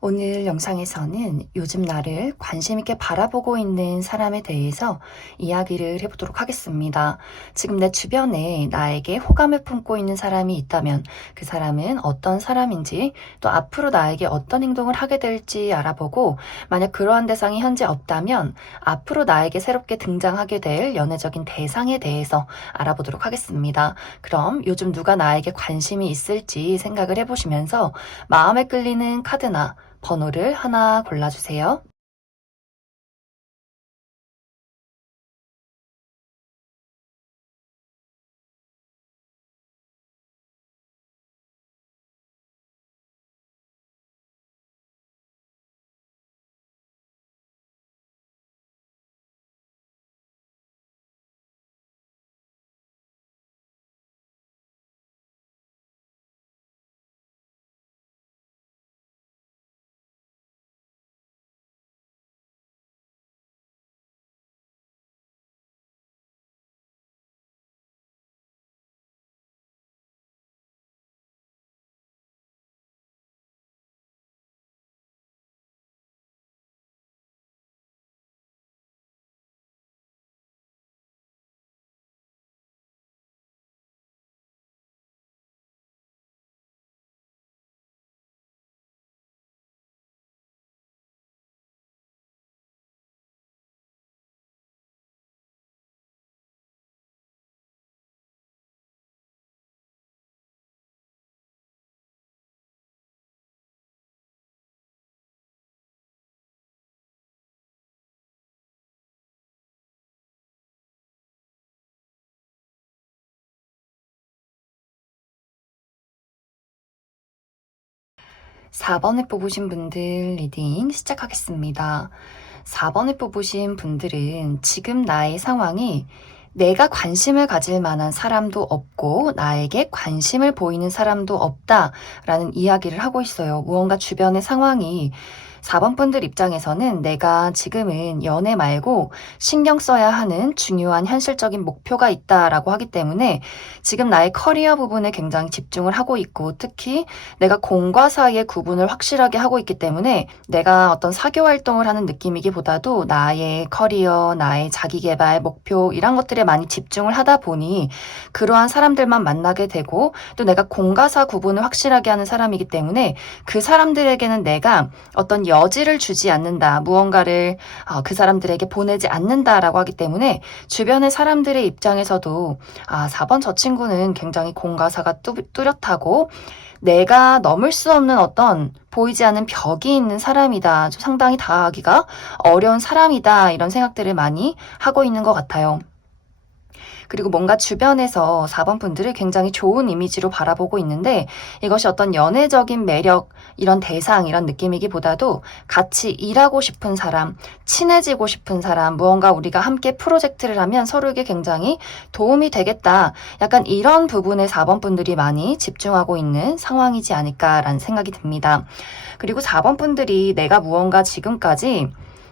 오늘 영상에서는 요즘 나를 관심 있게 바라보고 있는 사람에 대해서 이야기를 해보도록 하겠습니다. 지금 내 주변에 나에게 호감을 품고 있는 사람이 있다면 그 사람은 어떤 사람인지, 또 앞으로 나에게 어떤 행동을 하게 될지 알아보고, 만약 그러한 대상이 현재 없다면 앞으로 나에게 새롭게 등장하게 될 연애적인 대상에 대해서 알아보도록 하겠습니다. 그럼 요즘 누가 나에게 관심이 있을지 생각을 해보시면서 마음에 끌리는 카드나 번호를 하나 골라주세요. 4번을 뽑으신 분들 리딩 시작하겠습니다. 4번을 뽑으신 분들은 지금 나의 상황이 내가 관심을 가질 만한 사람도 없고 나에게 관심을 보이는 사람도 없다라는 이야기를 하고 있어요. 무언가 주변의 상황이 4번 분들 입장에서는 내가 지금은 연애 말고 신경 써야 하는 중요한 현실적인 목표가 있다라고 하기 때문에 지금 나의 커리어 부분에 굉장히 집중을 하고 있고, 특히 내가 공과 사의 구분을 확실하게 하고 있기 때문에 내가 어떤 사교 활동을 하는 느낌이기보다도 나의 커리어, 나의 자기 개발 목표 이런 것들에 많이 집중을 하다 보니 그러한 사람들만 만나게 되고, 또 내가 공과 사 구분을 확실하게 하는 사람이기 때문에 그 사람들에게는 내가 어떤 여지를 주지 않는다, 무언가를 그 사람들에게 보내지 않는다라고 하기 때문에 주변의 사람들의 입장에서도 4번 저 친구는 굉장히 공과사가 뚜렷하고 내가 넘을 수 없는 어떤 보이지 않는 벽이 있는 사람이다, 상당히 다가가기가 어려운 사람이다, 이런 생각들을 많이 하고 있는 것 같아요. 그리고 뭔가 주변에서 4번 분들을 굉장히 좋은 이미지로 바라보고 있는데, 이것이 어떤 연애적인 매력, 이런 대상, 이런 느낌이기보다도 같이 일하고 싶은 사람, 친해지고 싶은 사람, 무언가 우리가 함께 프로젝트를 하면 서로에게 굉장히 도움이 되겠다, 약간 이런 부분에 4번 분들이 많이 집중하고 있는 상황이지 않을까라는 생각이 듭니다. 그리고 4번 분들이 내가 무언가 지금까지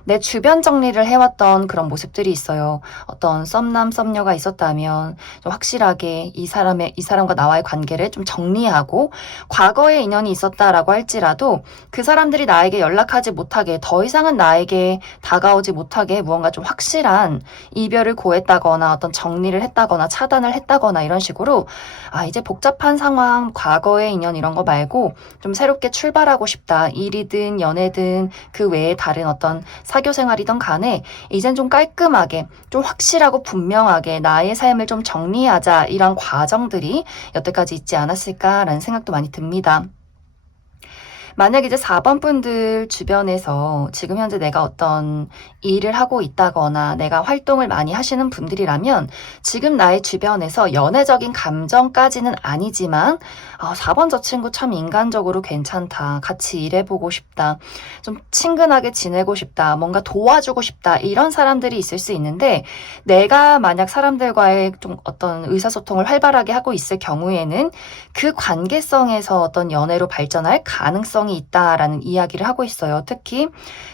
내 주변 정리를 해왔던 그런 모습들이 있어요. 어떤 썸남, 썸녀가 있었다면 좀 확실하게 이 사람과 나와의 관계를 좀 정리하고, 과거에 인연이 있었다라고 할지라도 그 사람들이 나에게 연락하지 못하게, 더 이상은 나에게 다가오지 못하게 무언가 좀 확실한 이별을 고했다거나 어떤 정리를 했다거나 차단을 했다거나 이런 식으로 이제 복잡한 상황, 과거의 인연 이런 거 말고 좀 새롭게 출발하고 싶다. 일이든 연애든 그 외에 다른 어떤 사교 생활이든 간에 이젠 좀 깔끔하게, 좀 확실하고 분명하게 나의 삶을 좀 정리하자, 이런 과정들이 여태까지 있지 않았을까라는 생각도 많이 듭니다. 만약 이제 4번 분들 주변에서 지금 현재 내가 어떤 일을 하고 있다거나 내가 활동을 많이 하시는 분들이라면 지금 나의 주변에서 연애적인 감정까지는 아니지만 4번 저 친구 참 인간적으로 괜찮다, 같이 일해보고 싶다, 좀 친근하게 지내고 싶다, 뭔가 도와주고 싶다, 이런 사람들이 있을 수 있는데, 내가 만약 사람들과의 좀 어떤 의사소통을 활발하게 하고 있을 경우에는 그 관계성에서 어떤 연애로 발전할 가능성이 관계성이 있다라는 이야기를 하고 있어요. 특히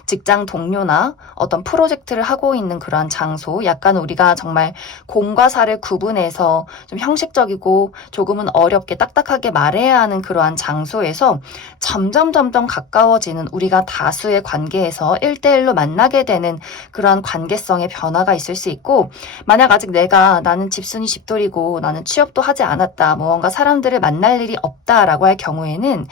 직장 동료나 어떤 프로젝트를 하고 있는 그러한 장소, 약간 우리가 정말 공과 사를 구분해서 좀 형식적이고 조금은 어렵게 딱딱하게 말해야 하는 그러한 장소에서 점점 가까워지는 우리가 다수의 관계에서 1대1로 만나게 되는 그러한 관계성의 변화가 있을 수 있고, 만약 아직 나는 집순이 집돌이고 나는 취업도 하지 않았다, 무언가 사람들을 만날 일이 없다라고 할 경우에는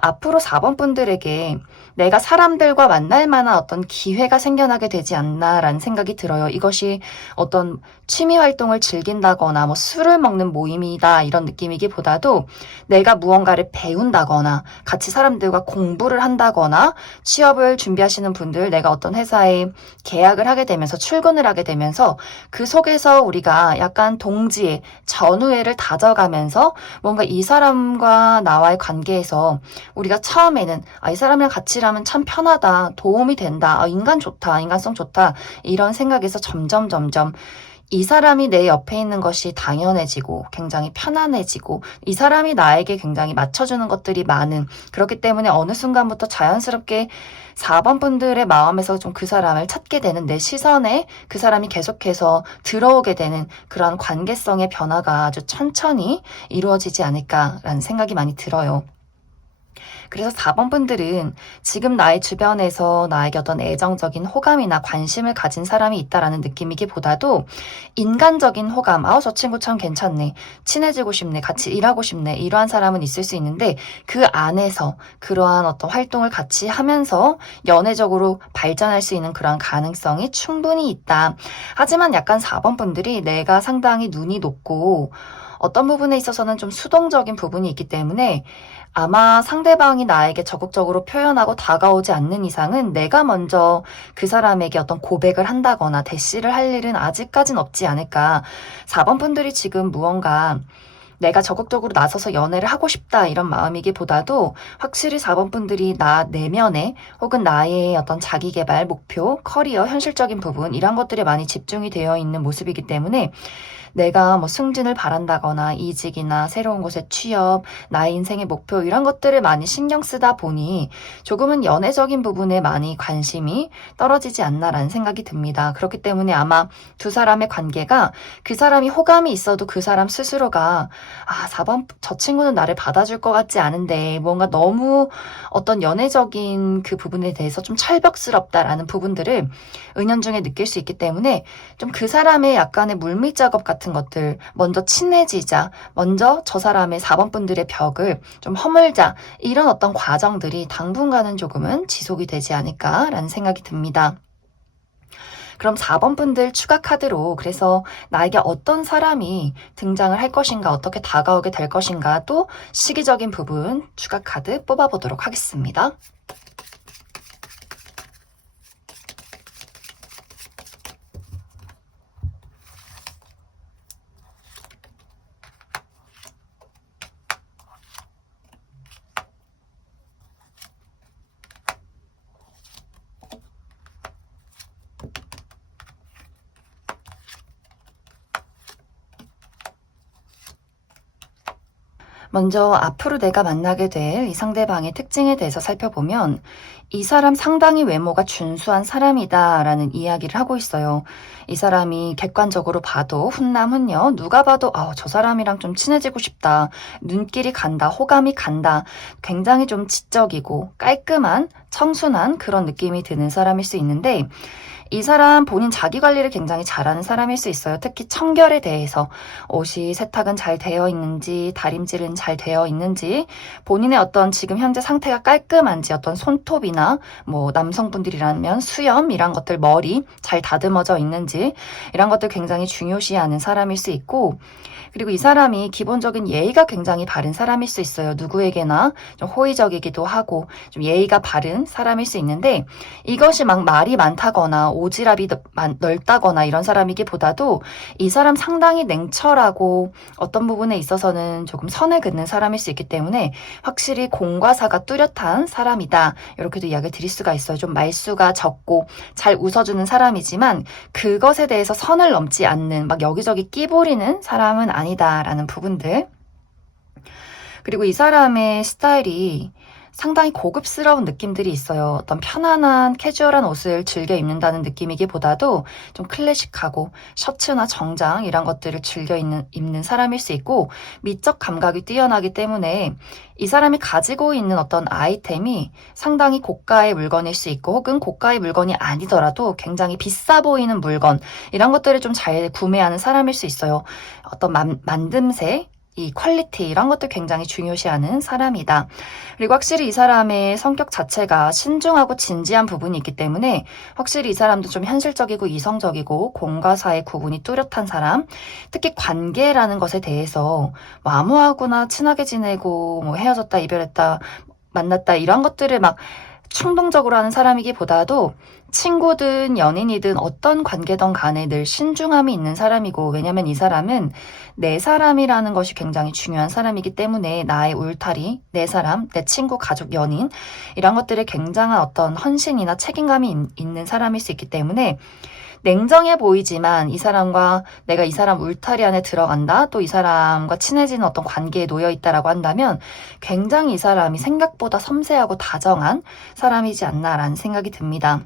앞으로 4번 분들에게 내가 사람들과 만날 만한 어떤 기회가 생겨나게 되지 않나라는 생각이 들어요. 이것이 어떤 취미 활동을 즐긴다거나 뭐 술을 먹는 모임이다 이런 느낌이기보다도 내가 무언가를 배운다거나 같이 사람들과 공부를 한다거나, 취업을 준비하시는 분들, 내가 어떤 회사에 계약을 하게 되면서 출근을 하게 되면서 그 속에서 우리가 약간 동지애, 전우애를 다져가면서 뭔가 이 사람과 나와의 관계에서 우리가 처음에는 이 사람이랑 같이 일하면 참 편하다, 도움이 된다, 인간 좋다, 인간성 좋다, 이런 생각에서 점점 이 사람이 내 옆에 있는 것이 당연해지고 굉장히 편안해지고, 이 사람이 나에게 굉장히 맞춰주는 것들이 많은, 그렇기 때문에 어느 순간부터 자연스럽게 4번 분들의 마음에서 좀 그 사람을 찾게 되는, 내 시선에 그 사람이 계속해서 들어오게 되는 그런 관계성의 변화가 아주 천천히 이루어지지 않을까라는 생각이 많이 들어요. 그래서 4번 분들은 지금 나의 주변에서 나에게 어떤 애정적인 호감이나 관심을 가진 사람이 있다라는 느낌이기보다도 인간적인 호감, 저 친구 참 괜찮네, 친해지고 싶네, 같이 일하고 싶네, 이러한 사람은 있을 수 있는데, 그 안에서 그러한 어떤 활동을 같이 하면서 연애적으로 발전할 수 있는 그러한 가능성이 충분히 있다. 하지만 약간 4번 분들이 내가 상당히 눈이 높고 어떤 부분에 있어서는 좀 수동적인 부분이 있기 때문에 아마 상대방이 나에게 적극적으로 표현하고 다가오지 않는 이상은 내가 먼저 그 사람에게 어떤 고백을 한다거나 대시를 할 일은 아직까진 없지 않을까. 4번 분들이 지금 무언가 내가 적극적으로 나서서 연애를 하고 싶다 이런 마음이기보다도 확실히 4번 분들이 나 내면에, 혹은 나의 어떤 자기개발, 목표, 커리어, 현실적인 부분, 이런 것들에 많이 집중이 되어 있는 모습이기 때문에 내가 뭐 승진을 바란다거나 이직이나 새로운 곳에 취업, 나의 인생의 목표, 이런 것들을 많이 신경 쓰다 보니 조금은 연애적인 부분에 많이 관심이 떨어지지 않나라는 생각이 듭니다. 그렇기 때문에 아마 두 사람의 관계가, 그 사람이 호감이 있어도 그 사람 스스로가 4번 저 친구는 나를 받아줄 것 같지 않은데 뭔가 너무 어떤 연애적인 그 부분에 대해서 좀 철벽스럽다라는 부분들을 은연중에 느낄 수 있기 때문에 좀 그 사람의 약간의 물밑 작업 같은 것들, 먼저 친해지자, 먼저 저 사람의 4번 분들의 벽을 좀 허물자, 이런 어떤 과정들이 당분간은 조금은 지속이 되지 않을까라는 생각이 듭니다. 그럼 4번 분들 추가 카드로, 그래서 나에게 어떤 사람이 등장을 할 것인가, 어떻게 다가오게 될 것인가, 또 시기적인 부분 추가 카드 뽑아보도록 하겠습니다. 먼저 앞으로 내가 만나게 될 이 상대방의 특징에 대해서 살펴보면, 이 사람 상당히 외모가 준수한 사람이다 라는 이야기를 하고 있어요. 이 사람이 객관적으로 봐도 훈남훈녀, 누가 봐도 저 사람이랑 좀 친해지고 싶다, 눈길이 간다, 호감이 간다, 굉장히 좀 지적이고 깔끔한, 청순한 그런 느낌이 드는 사람일 수 있는데, 이 사람 본인 자기 관리를 굉장히 잘하는 사람일 수 있어요. 특히 청결에 대해서, 옷이 세탁은 잘 되어 있는지, 다림질은 잘 되어 있는지, 본인의 어떤 지금 현재 상태가 깔끔한지, 어떤 손톱이나 뭐 남성분들이라면 수염 이런 것들, 머리 잘 다듬어져 있는지, 이런 것들 굉장히 중요시하는 사람일 수 있고, 그리고 이 사람이 기본적인 예의가 굉장히 바른 사람일 수 있어요. 누구에게나 좀 호의적이기도 하고 좀 예의가 바른 사람일 수 있는데, 이것이 막 말이 많다거나 오지랖이 넓다거나 이런 사람이기보다도 이 사람 상당히 냉철하고 어떤 부분에 있어서는 조금 선을 긋는 사람일 수 있기 때문에 확실히 공과 사가 뚜렷한 사람이다, 이렇게도 이야기를 드릴 수가 있어요. 좀 말수가 적고 잘 웃어주는 사람이지만 그것에 대해서 선을 넘지 않는, 막 여기저기 끼부리는 사람은 아니다라는 부분들. 그리고 이 사람의 스타일이 상당히 고급스러운 느낌들이 있어요. 어떤 편안한 캐주얼한 옷을 즐겨 입는다는 느낌이기보다도 좀 클래식하고 셔츠나 정장 이런 것들을 즐겨 입는 사람일 수 있고, 미적 감각이 뛰어나기 때문에 이 사람이 가지고 있는 어떤 아이템이 상당히 고가의 물건일 수 있고, 혹은 고가의 물건이 아니더라도 굉장히 비싸 보이는 물건, 이런 것들을 좀 잘 구매하는 사람일 수 있어요. 어떤 만듦새, 이 퀄리티 이런 것도 굉장히 중요시하는 사람이다. 그리고 확실히 이 사람의 성격 자체가 신중하고 진지한 부분이 있기 때문에 확실히 이 사람도 좀 현실적이고 이성적이고 공과 사의 구분이 뚜렷한 사람, 특히 관계라는 것에 대해서 뭐 아무하고나 친하게 지내고 뭐 헤어졌다 이별했다 만났다 이런 것들을 막 충동적으로 하는 사람이기보다도 친구든 연인이든 어떤 관계든 간에 늘 신중함이 있는 사람이고, 왜냐면 이 사람은 내 사람이라는 것이 굉장히 중요한 사람이기 때문에 나의 울타리, 내 사람, 내 친구, 가족, 연인 이런 것들에 굉장한 어떤 헌신이나 책임감이 있는 사람일 수 있기 때문에 냉정해 보이지만 이 사람과 내가 이 사람 울타리 안에 들어간다, 또 이 사람과 친해지는 어떤 관계에 놓여 있다라고 한다면 굉장히 이 사람이 생각보다 섬세하고 다정한 사람이지 않나라는 생각이 듭니다.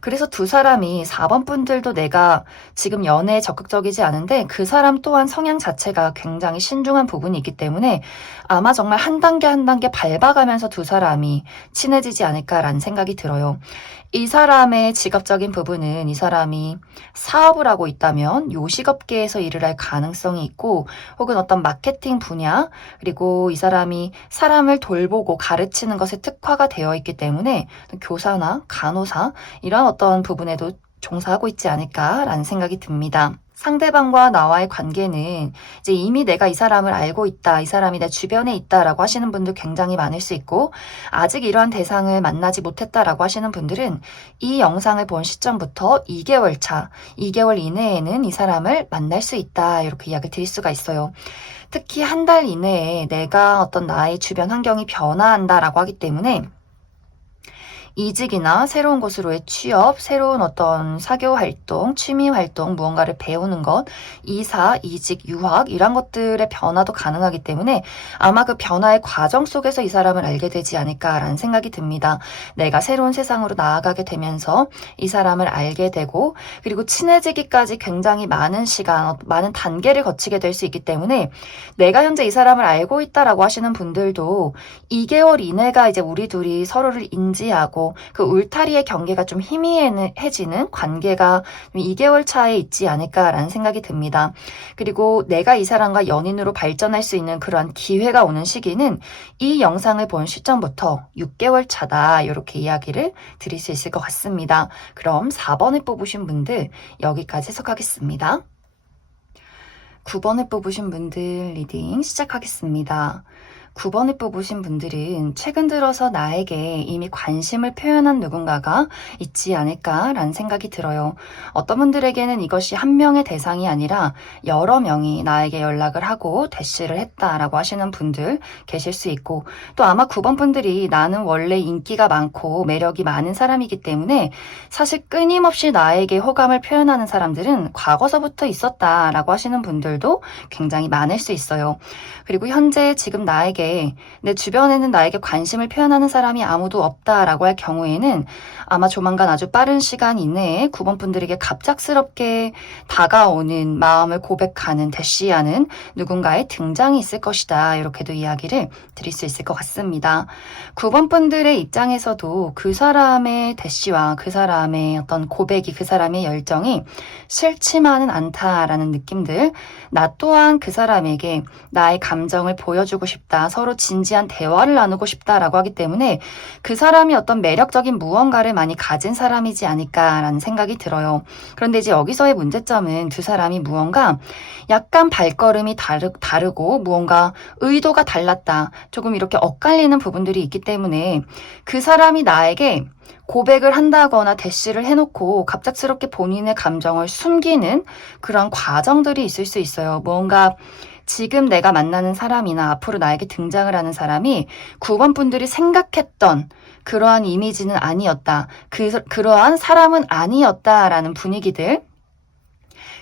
그래서 두 사람이 4번 분들도 내가 지금 연애에 적극적이지 않은데 그 사람 또한 성향 자체가 굉장히 신중한 부분이 있기 때문에 아마 정말 한 단계 한 단계 밟아가면서 두 사람이 친해지지 않을까라는 생각이 들어요. 이 사람의 직업적인 부분은 이 사람이 사업을 하고 있다면 요식업계에서 일을 할 가능성이 있고, 혹은 어떤 마케팅 분야, 그리고 이 사람이 사람을 돌보고 가르치는 것에 특화가 되어 있기 때문에 교사나 간호사 이런 어떤 부분에도 종사하고 있지 않을까라는 생각이 듭니다. 상대방과 나와의 관계는 이제 이미 내가 이 사람을 알고 있다, 이 사람이 내 주변에 있다라고 하시는 분들 굉장히 많을 수 있고, 아직 이러한 대상을 만나지 못했다라고 하시는 분들은 이 영상을 본 시점부터 2개월 차, 2개월 이내에는 이 사람을 만날 수 있다, 이렇게 이야기 드릴 수가 있어요. 특히 한 달 이내에 내가 어떤 나의 주변 환경이 변화한다라고 하기 때문에 이직이나 새로운 곳으로의 취업, 새로운 어떤 사교 활동, 취미 활동, 무언가를 배우는 것, 이사, 이직, 유학 이런 것들의 변화도 가능하기 때문에 아마 그 변화의 과정 속에서 이 사람을 알게 되지 않을까라는 생각이 듭니다. 내가 새로운 세상으로 나아가게 되면서 이 사람을 알게 되고, 그리고 친해지기까지 굉장히 많은 시간, 많은 단계를 거치게 될 수 있기 때문에 내가 현재 이 사람을 알고 있다라고 하시는 분들도 2개월 이내가 이제 우리 둘이 서로를 인지하고 그 울타리의 경계가 좀 희미해지는 관계가 2개월 차에 있지 않을까라는 생각이 듭니다. 그리고 내가 이 사람과 연인으로 발전할 수 있는 그러한 기회가 오는 시기는 이 영상을 본 시점부터 6개월 차다, 이렇게 이야기를 드릴 수 있을 것 같습니다. 그럼 4번을 뽑으신 분들 여기까지 해석하겠습니다. 9번을 뽑으신 분들 리딩 시작하겠습니다. 9번을 뽑으신 분들은 최근 들어서 나에게 이미 관심을 표현한 누군가가 있지 않을까라는 생각이 들어요. 어떤 분들에게는 이것이 한 명의 대상이 아니라 여러 명이 나에게 연락을 하고 대시를 했다라고 하시는 분들 계실 수 있고, 또 아마 9번 분들이 나는 원래 인기가 많고 매력이 많은 사람이기 때문에 사실 끊임없이 나에게 호감을 표현하는 사람들은 과거서부터 있었다라고 하시는 분들도 굉장히 많을 수 있어요. 그리고 현재 지금 나에게 내 주변에는 나에게 관심을 표현하는 사람이 아무도 없다라고 할 경우에는 아마 조만간 아주 빠른 시간 이내에 9번 분들에게 갑작스럽게 다가오는, 마음을 고백하는, 대시하는 누군가의 등장이 있을 것이다, 이렇게도 이야기를 드릴 수 있을 것 같습니다. 9번 분들의 입장에서도 그 사람의 대시와 그 사람의 어떤 고백이, 그 사람의 열정이 싫지만은 않다라는 느낌들, 나 또한 그 사람에게 나의 감정을 보여주고 싶다, 서로 진지한 대화를 나누고 싶다라고 하기 때문에 그 사람이 어떤 매력적인 무언가를 많이 가진 사람이지 않을까라는 생각이 들어요. 그런데 이제 여기서의 문제점은 두 사람이 무언가 약간 발걸음이 다르고 무언가 의도가 달랐다, 조금 이렇게 엇갈리는 부분들이 있기 때문에 그 사람이 나에게 고백을 한다거나 대시를 해놓고 갑작스럽게 본인의 감정을 숨기는 그런 과정들이 있을 수 있어요. 뭔가 지금 내가 만나는 사람이나 앞으로 나에게 등장을 하는 사람이 9번 분들이 생각했던 그러한 이미지는 아니었다, 그러한 사람은 아니었다라는 분위기들,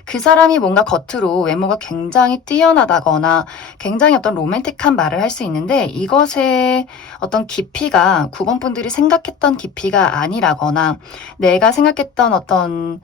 그 사람이 뭔가 겉으로 외모가 굉장히 뛰어나다거나 굉장히 어떤 로맨틱한 말을 할 수 있는데 이것의 어떤 깊이가 9번 분들이 생각했던 깊이가 아니라거나 내가 생각했던 어떤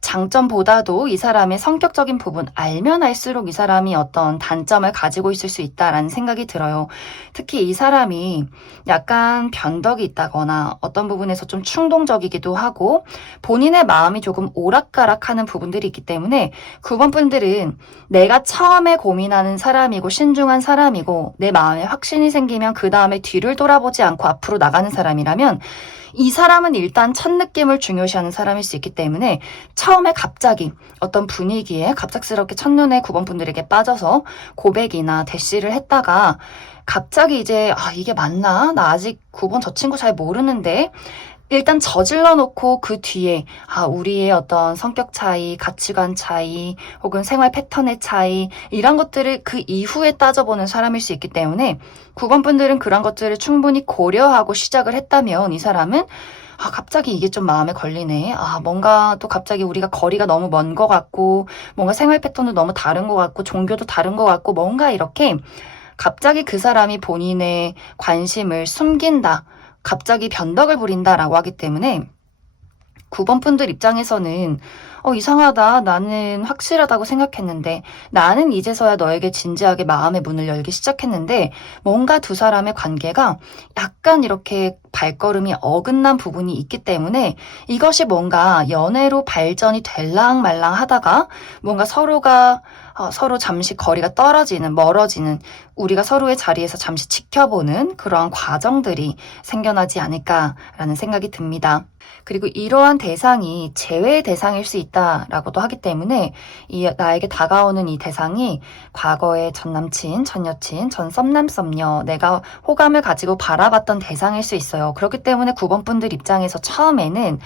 장점보다도 이 사람의 성격적인 부분 알면 알수록 이 사람이 어떤 단점을 가지고 있을 수 있다라는 생각이 들어요. 특히 이 사람이 약간 변덕이 있다거나 어떤 부분에서 좀 충동적이기도 하고 본인의 마음이 조금 오락가락하는 부분들이 있기 때문에 9번 분들은 내가 처음에 고민하는 사람이고 신중한 사람이고 내 마음에 확신이 생기면 그 다음에 뒤를 돌아보지 않고 앞으로 나가는 사람이라면 이 사람은 일단 첫 느낌을 중요시하는 사람일 수 있기 때문에 처음에 갑자기 어떤 분위기에 갑작스럽게 첫눈에 9번 분들에게 빠져서 고백이나 대시를 했다가 갑자기 이제 이게 맞나? 나 아직 9번 저 친구 잘 모르는데 일단 저질러 놓고 그 뒤에 우리의 어떤 성격 차이, 가치관 차이, 혹은 생활 패턴의 차이 이런 것들을 그 이후에 따져보는 사람일 수 있기 때문에 9번 분들은 그런 것들을 충분히 고려하고 시작을 했다면 이 사람은 갑자기 이게 좀 마음에 걸리네. 뭔가 또 갑자기 우리가 거리가 너무 먼 것 같고 뭔가 생활 패턴도 너무 다른 것 같고 종교도 다른 것 같고 뭔가 이렇게 갑자기 그 사람이 본인의 관심을 숨긴다. 갑자기 변덕을 부린다라고 하기 때문에 9번 분들 입장에서는 이상하다. 나는 확실하다고 생각했는데 나는 이제서야 너에게 진지하게 마음의 문을 열기 시작했는데 뭔가 두 사람의 관계가 약간 이렇게 발걸음이 어긋난 부분이 있기 때문에 이것이 뭔가 연애로 발전이 될랑 말랑 하다가 뭔가 서로가 서로 잠시 거리가 떨어지는, 멀어지는, 우리가 서로의 자리에서 잠시 지켜보는 그러한 과정들이 생겨나지 않을까라는 생각이 듭니다. 그리고 이러한 대상이 재회의 대상일 수 있다라고도 하기 때문에 나에게 다가오는 이 대상이 과거의 전 남친, 전 여친, 전 썸남, 썸녀, 내가 호감을 가지고 바라봤던 대상일 수 있어요. 그렇기 때문에 9번 분들 입장에서 처음에는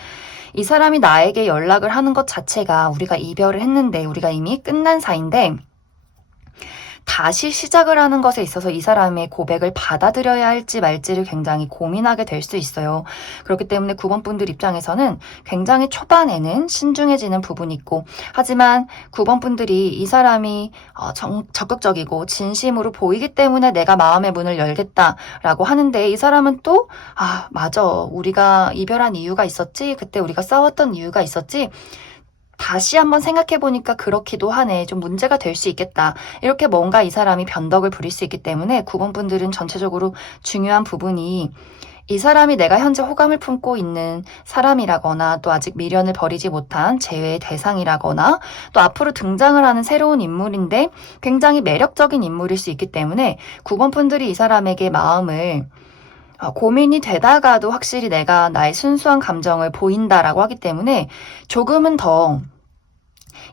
이 사람이 나에게 연락을 하는 것 자체가 우리가 이별을 했는데 우리가 이미 끝난 사이인데 다시 시작을 하는 것에 있어서 이 사람의 고백을 받아들여야 할지 말지를 굉장히 고민하게 될 수 있어요. 그렇기 때문에 9번 분들 입장에서는 굉장히 초반에는 신중해지는 부분이 있고 하지만 9번 분들이 이 사람이 적극적이고 진심으로 보이기 때문에 내가 마음의 문을 열겠다라고 하는데 이 사람은 또 맞아. 우리가 이별한 이유가 있었지. 그때 우리가 싸웠던 이유가 있었지. 다시 한번 생각해보니까 그렇기도 하네. 좀 문제가 될 수 있겠다. 이렇게 뭔가 이 사람이 변덕을 부릴 수 있기 때문에 9번 분들은 전체적으로 중요한 부분이 이 사람이 내가 현재 호감을 품고 있는 사람이라거나 또 아직 미련을 버리지 못한 재회의 대상이라거나 또 앞으로 등장을 하는 새로운 인물인데 굉장히 매력적인 인물일 수 있기 때문에 9번 분들이 이 사람에게 마음을 고민이 되다가도 확실히 내가 나의 순수한 감정을 보인다라고 하기 때문에 조금은 더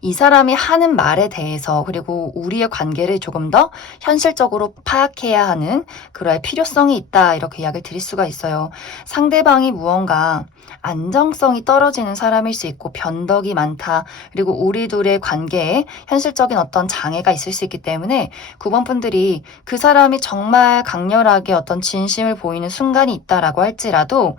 이 사람이 하는 말에 대해서 그리고 우리의 관계를 조금 더 현실적으로 파악해야 하는 그럴 필요성이 있다 이렇게 이야기를 드릴 수가 있어요. 상대방이 무언가 안정성이 떨어지는 사람일 수 있고 변덕이 많다. 그리고 우리 둘의 관계에 현실적인 어떤 장애가 있을 수 있기 때문에 9번 분들이 그 사람이 정말 강렬하게 어떤 진심을 보이는 순간이 있다라고 할지라도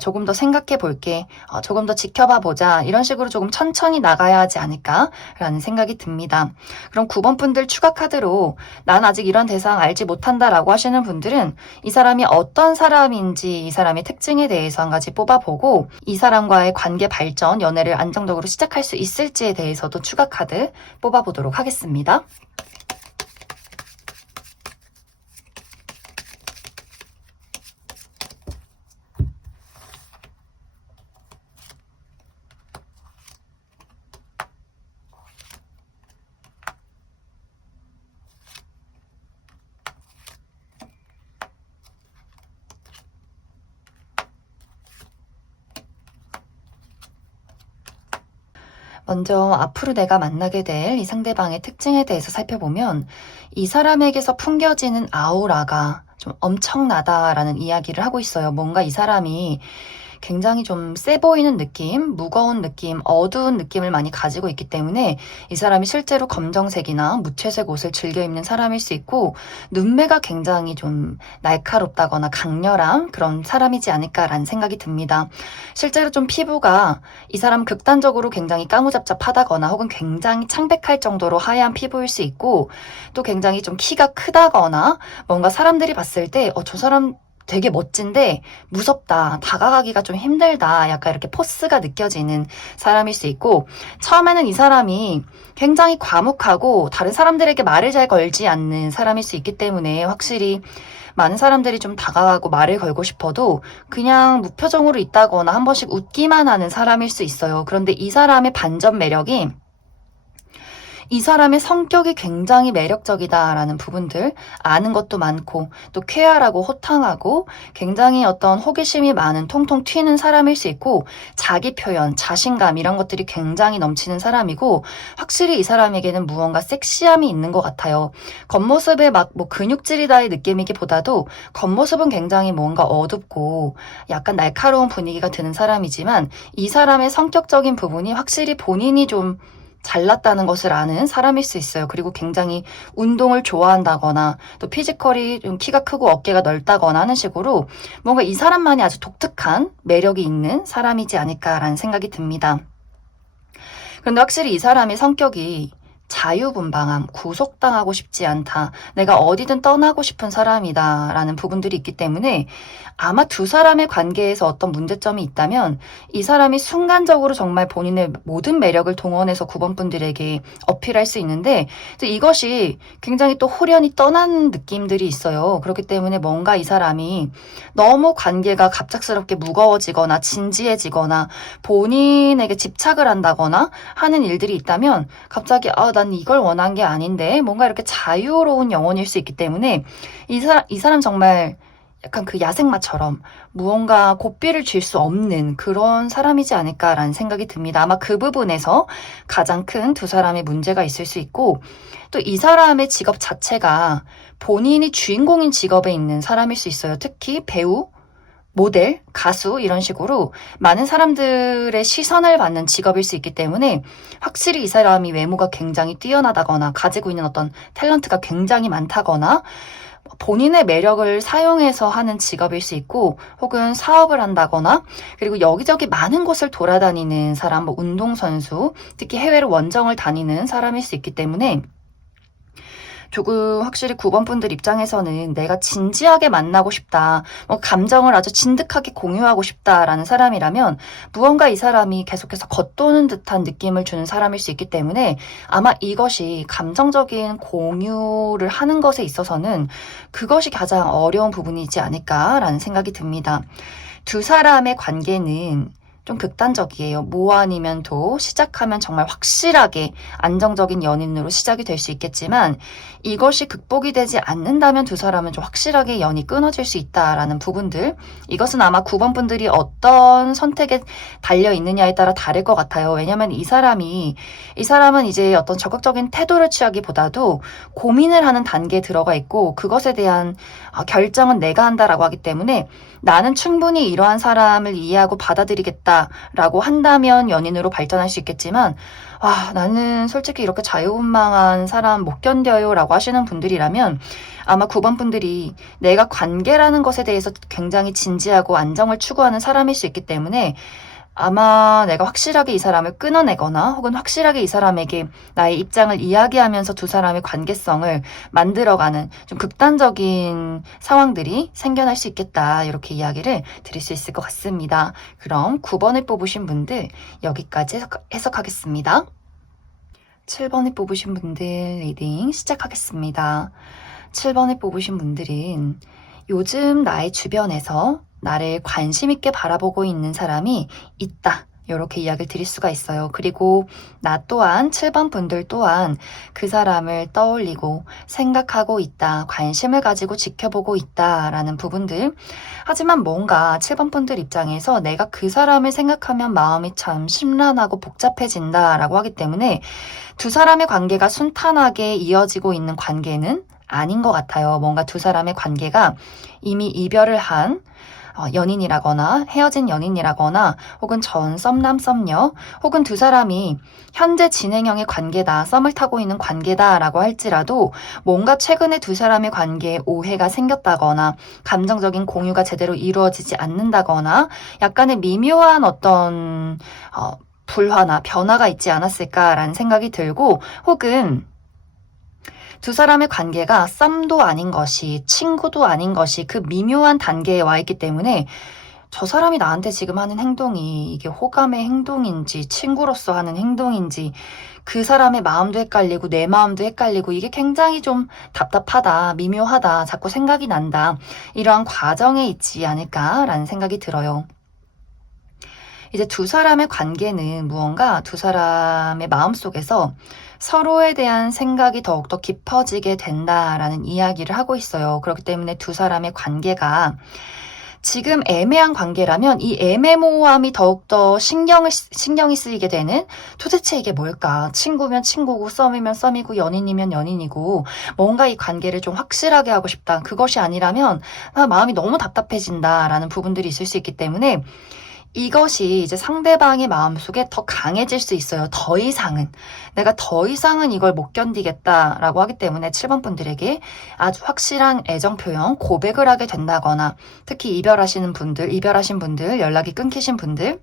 조금 더 생각해 볼게. 조금 더 지켜봐 보자. 이런 식으로 조금 천천히 나가야 하지 않을까라는 생각이 듭니다. 그럼 9번 분들 추가 카드로 난 아직 이런 대상 알지 못한다라고 하시는 분들은 이 사람이 어떤 사람인지 이 사람의 특징에 대해서 한 가지 뽑아보고 이 사람과의 관계 발전, 연애를 안정적으로 시작할 수 있을지에 대해서도 추가 카드 뽑아보도록 하겠습니다. 먼저 앞으로 내가 만나게 될 이 상대방의 특징에 대해서 살펴보면 이 사람에게서 풍겨지는 아우라가 좀 엄청나다라는 이야기를 하고 있어요. 뭔가 이 사람이 굉장히 좀 세 보이는 느낌, 무거운 느낌, 어두운 느낌을 많이 가지고 있기 때문에 이 사람이 실제로 검정색이나 무채색 옷을 즐겨 입는 사람일 수 있고, 눈매가 굉장히 좀 날카롭다거나 강렬한 그런 사람이지 않을까라는 생각이 듭니다. 실제로 좀 피부가 이 사람 극단적으로 굉장히 까무잡잡하다거나 혹은 굉장히 창백할 정도로 하얀 피부일 수 있고, 또 굉장히 좀 키가 크다거나 뭔가 사람들이 봤을 때 저 사람 되게 멋진데 무섭다, 다가가기가 좀 힘들다, 약간 이렇게 포스가 느껴지는 사람일 수 있고, 처음에는 이 사람이 굉장히 과묵하고 다른 사람들에게 말을 잘 걸지 않는 사람일 수 있기 때문에 확실히 많은 사람들이 좀 다가가고 말을 걸고 싶어도 그냥 무표정으로 있다거나 한 번씩 웃기만 하는 사람일 수 있어요. 그런데 이 사람의 반전 매력이, 이 사람의 성격이 굉장히 매력적이다라는 부분들, 아는 것도 많고 또 쾌활하고 호탕하고 굉장히 어떤 호기심이 많은 통통 튀는 사람일 수 있고, 자기 표현, 자신감 이런 것들이 굉장히 넘치는 사람이고, 확실히 이 사람에게는 무언가 섹시함이 있는 것 같아요. 겉모습에 막 뭐 근육질이다의 느낌이기보다도 겉모습은 굉장히 뭔가 어둡고 약간 날카로운 분위기가 드는 사람이지만, 이 사람의 성격적인 부분이 확실히 본인이 좀 잘났다는 것을 아는 사람일 수 있어요. 그리고 굉장히 운동을 좋아한다거나 또 피지컬이 좀 키가 크고 어깨가 넓다거나 하는 식으로 뭔가 이 사람만이 아주 독특한 매력이 있는 사람이지 않을까라는 생각이 듭니다. 그런데 확실히 이 사람의 성격이 자유분방함, 구속당하고 싶지 않다, 내가 어디든 떠나고 싶은 사람이다 라는 부분들이 있기 때문에 아마 두 사람의 관계에서 어떤 문제점이 있다면 이 사람이 순간적으로 정말 본인의 모든 매력을 동원해서 9번 분들에게 어필할 수 있는데, 또 이것이 굉장히 또 홀연히 떠난 느낌들이 있어요. 그렇기 때문에 뭔가 이 사람이 너무 관계가 갑작스럽게 무거워지거나 진지해지거나 본인에게 집착을 한다거나 하는 일들이 있다면 갑자기 난 이걸 원한 게 아닌데, 뭔가 이렇게 자유로운 영혼일 수 있기 때문에 이 사람 정말 약간 그 야생마처럼 무언가 고삐를 쥘 수 없는 그런 사람이지 않을까라는 생각이 듭니다. 아마 그 부분에서 가장 큰 두 사람의 문제가 있을 수 있고, 또 이 사람의 직업 자체가 본인이 주인공인 직업에 있는 사람일 수 있어요. 특히 배우, 모델, 가수 이런 식으로 많은 사람들의 시선을 받는 직업일 수 있기 때문에 확실히 이 사람이 외모가 굉장히 뛰어나다거나 가지고 있는 어떤 탤런트가 굉장히 많다거나 본인의 매력을 사용해서 하는 직업일 수 있고, 혹은 사업을 한다거나, 그리고 여기저기 많은 곳을 돌아다니는 사람, 뭐 운동선수, 특히 해외로 원정을 다니는 사람일 수 있기 때문에 조금 확실히 9번 분들 입장에서는 내가 진지하게 만나고 싶다, 뭐 감정을 아주 진득하게 공유하고 싶다라는 사람이라면 무언가 이 사람이 계속해서 겉도는 듯한 느낌을 주는 사람일 수 있기 때문에 아마 이것이 감정적인 공유를 하는 것에 있어서는 그것이 가장 어려운 부분이지 않을까라는 생각이 듭니다. 두 사람의 관계는 좀 극단적이에요. 모 아니면 도, 시작하면 정말 확실하게 안정적인 연인으로 시작이 될 수 있겠지만 이것이 극복이 되지 않는다면 두 사람은 좀 확실하게 연이 끊어질 수 있다라는 부분들, 이것은 아마 9번 분들이 어떤 선택에 달려 있느냐에 따라 다를 것 같아요. 왜냐면 이 사람은 이제 어떤 적극적인 태도를 취하기보다도 고민을 하는 단계에 들어가 있고, 그것에 대한 결정은 내가 한다라고 하기 때문에 나는 충분히 이러한 사람을 이해하고 받아들이겠다라고 한다면 연인으로 발전할 수 있겠지만, 나는 솔직히 이렇게 자유분방한 사람 못 견뎌요 라고 하시는 분들이라면 아마 9번 분들이 내가 관계라는 것에 대해서 굉장히 진지하고 안정을 추구하는 사람일 수 있기 때문에 아마 내가 확실하게 이 사람을 끊어내거나 혹은 확실하게 이 사람에게 나의 입장을 이야기하면서 두 사람의 관계성을 만들어가는 좀 극단적인 상황들이 생겨날 수 있겠다, 이렇게 이야기를 드릴 수 있을 것 같습니다. 그럼 9번을 뽑으신 분들 여기까지 해석하겠습니다. 7번을 뽑으신 분들 리딩 시작하겠습니다. 7번을 뽑으신 분들은 요즘 나의 주변에서 나를 관심 있게 바라보고 있는 사람이 있다, 이렇게 이야기를 드릴 수가 있어요. 그리고 나 또한 7번 분들 또한 그 사람을 떠올리고 생각하고 있다, 관심을 가지고 지켜보고 있다라는 부분들. 하지만 뭔가 7번 분들 입장에서 내가 그 사람을 생각하면 마음이 참 심란하고 복잡해진다라고 하기 때문에 두 사람의 관계가 순탄하게 이어지고 있는 관계는 아닌 것 같아요. 뭔가 두 사람의 관계가 이미 이별을 한 연인이라거나 헤어진 연인이라거나 혹은 전 썸남 썸녀 혹은 두 사람이 현재 진행형의 관계다, 썸을 타고 있는 관계다라고 할지라도 뭔가 최근에 두 사람의 관계에 오해가 생겼다거나 감정적인 공유가 제대로 이루어지지 않는다거나 약간의 미묘한 어떤 불화나 변화가 있지 않았을까라는 생각이 들고, 혹은 두 사람의 관계가 썸도 아닌 것이 친구도 아닌 것이 그 미묘한 단계에 와 있기 때문에 저 사람이 나한테 지금 하는 행동이 이게 호감의 행동인지 친구로서 하는 행동인지 그 사람의 마음도 헷갈리고 내 마음도 헷갈리고 이게 굉장히 좀 답답하다, 미묘하다, 자꾸 생각이 난다, 이러한 과정에 있지 않을까라는 생각이 들어요. 이제 두 사람의 관계는 무언가 두 사람의 마음속에서 서로에 대한 생각이 더욱더 깊어지게 된다라는 이야기를 하고 있어요. 그렇기 때문에 두 사람의 관계가 지금 애매한 관계라면 이 애매모호함이 더욱더 신경이 쓰이게 되는, 도대체 이게 뭘까? 친구면 친구고 썸이면 썸이고 연인이면 연인이고 뭔가 이 관계를 좀 확실하게 하고 싶다. 그것이 아니라면 마음이 너무 답답해진다라는 부분들이 있을 수 있기 때문에 이것이 이제 상대방의 마음속에 더 강해질 수 있어요. 내가 더 이상은 이걸 못 견디겠다라고 하기 때문에 7번 분들에게 아주 확실한 애정 표현, 고백을 하게 된다거나, 특히 이별하신 분들, 연락이 끊기신 분들,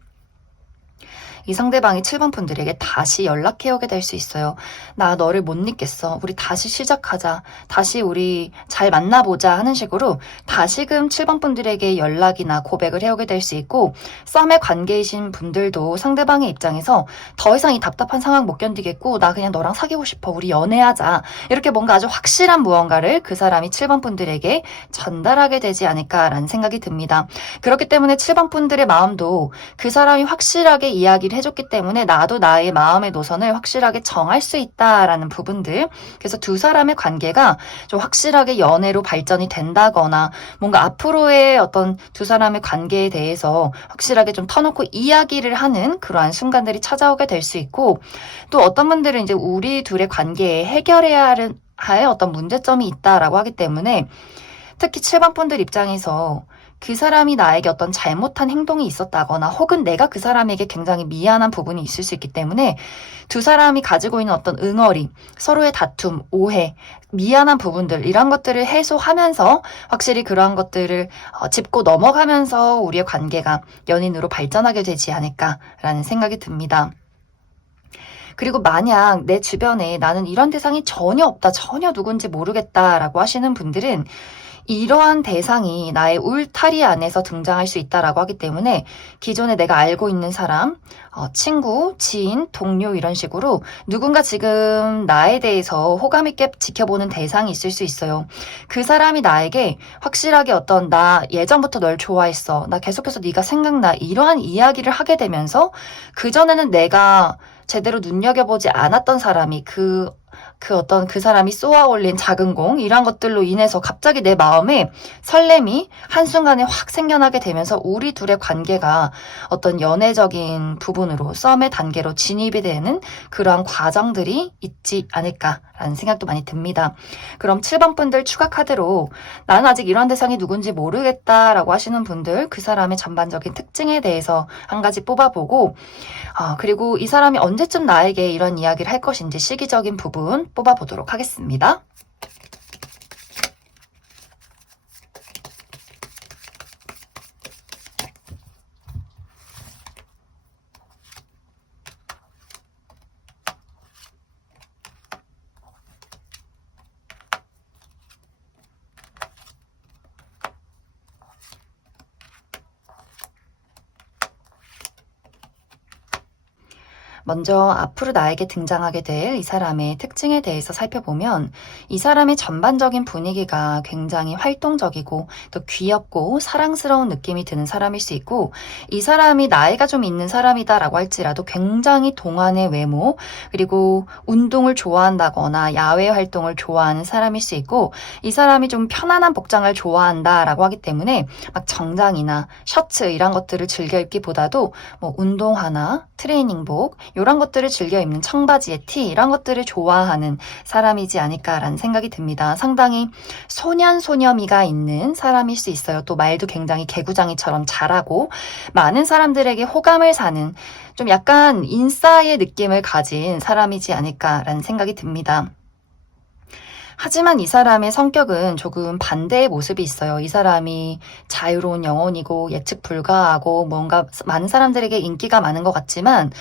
이 상대방이 7번 분들에게 다시 연락해오게 될 수 있어요. 나 너를 못 잊겠어. 우리 다시 시작하자. 다시 우리 잘 만나보자 하는 식으로 다시금 7번 분들에게 연락이나 고백을 해오게 될 수 있고, 썸의 관계이신 분들도 상대방의 입장에서 더 이상 이 답답한 상황 못 견디겠고 나 그냥 너랑 사귀고 싶어. 우리 연애하자. 이렇게 뭔가 아주 확실한 무언가를 그 사람이 7번 분들에게 전달하게 되지 않을까라는 생각이 듭니다. 그렇기 때문에 7번 분들의 마음도 그 사람이 확실하게 이야기를 해줬기 때문에 나도 나의 마음의 노선을 확실하게 정할 수 있다라는 부분들, 그래서 두 사람의 관계가 좀 확실하게 연애로 발전이 된다거나 뭔가 앞으로의 어떤 두 사람의 관계에 대해서 확실하게 좀 터놓고 이야기를 하는 그러한 순간들이 찾아오게 될 수 있고, 또 어떤 분들은 이제 우리 둘의 관계에 해결해야 할 어떤 문제점이 있다라고 하기 때문에 특히 7번 분들 입장에서 그 사람이 나에게 어떤 잘못한 행동이 있었다거나 혹은 내가 그 사람에게 굉장히 미안한 부분이 있을 수 있기 때문에 두 사람이 가지고 있는 어떤 응어리, 서로의 다툼, 오해, 미안한 부분들, 이런 것들을 해소하면서 확실히 그러한 것들을 짚고 넘어가면서 우리의 관계가 연인으로 발전하게 되지 않을까라는 생각이 듭니다. 그리고 만약 내 주변에 나는 이런 대상이 전혀 없다, 전혀 누군지 모르겠다라고 하시는 분들은 이러한 대상이 나의 울타리 안에서 등장할 수 있다라고 하기 때문에 기존에 내가 알고 있는 사람, 친구, 지인, 동료, 이런 식으로 누군가 지금 나에 대해서 호감 있게 지켜보는 대상이 있을 수 있어요. 그 사람이 나에게 확실하게 어떤 나 예전부터 널 좋아했어, 나 계속해서 네가 생각나, 이러한 이야기를 하게 되면서 그전에는 내가 제대로 눈여겨보지 않았던 사람이 그 사람이 쏘아 올린 작은 공, 이런 것들로 인해서 갑자기 내 마음에 설렘이 한순간에 확 생겨나게 되면서 우리 둘의 관계가 어떤 연애적인 부분으로 썸의 단계로 진입이 되는 그러한 과정들이 있지 않을까라는 생각도 많이 듭니다. 그럼 7번 분들 추가 카드로 나는 아직 이런 대상이 누군지 모르겠다라고 하시는 분들, 그 사람의 전반적인 특징에 대해서 한 가지 뽑아보고, 그리고 이 사람이 언제쯤 나에게 이런 이야기를 할 것인지 시기적인 부분 뽑아보도록 하겠습니다. 먼저 앞으로 나에게 등장하게 될 이 사람의 특징에 대해서 살펴보면 이 사람의 전반적인 분위기가 굉장히 활동적이고 또 귀엽고 사랑스러운 느낌이 드는 사람일 수 있고, 이 사람이 나이가 좀 있는 사람이다라고 할지라도 굉장히 동안의 외모, 그리고 운동을 좋아한다거나 야외 활동을 좋아하는 사람일 수 있고, 이 사람이 좀 편안한 복장을 좋아한다라고 하기 때문에 막 정장이나 셔츠 이런 것들을 즐겨 입기보다도 뭐 운동화나 트레이닝복, 이런 것들을 즐겨 입는 청바지에 티 이런 것들을 좋아하는 사람이지 않을까라는 생각이 듭니다. 상당히 소년소녀미가 있는 사람일 수 있어요. 또 말도 굉장히 개구장이처럼 잘하고 많은 사람들에게 호감을 사는 좀 약간 인싸의 느낌을 가진 사람이지 않을까라는 생각이 듭니다. 하지만 이 사람의 성격은 조금 반대의 모습이 있어요. 이 사람이 자유로운 영혼이고 예측 불가하고 뭔가 많은 사람들에게 인기가 많은 것 같지만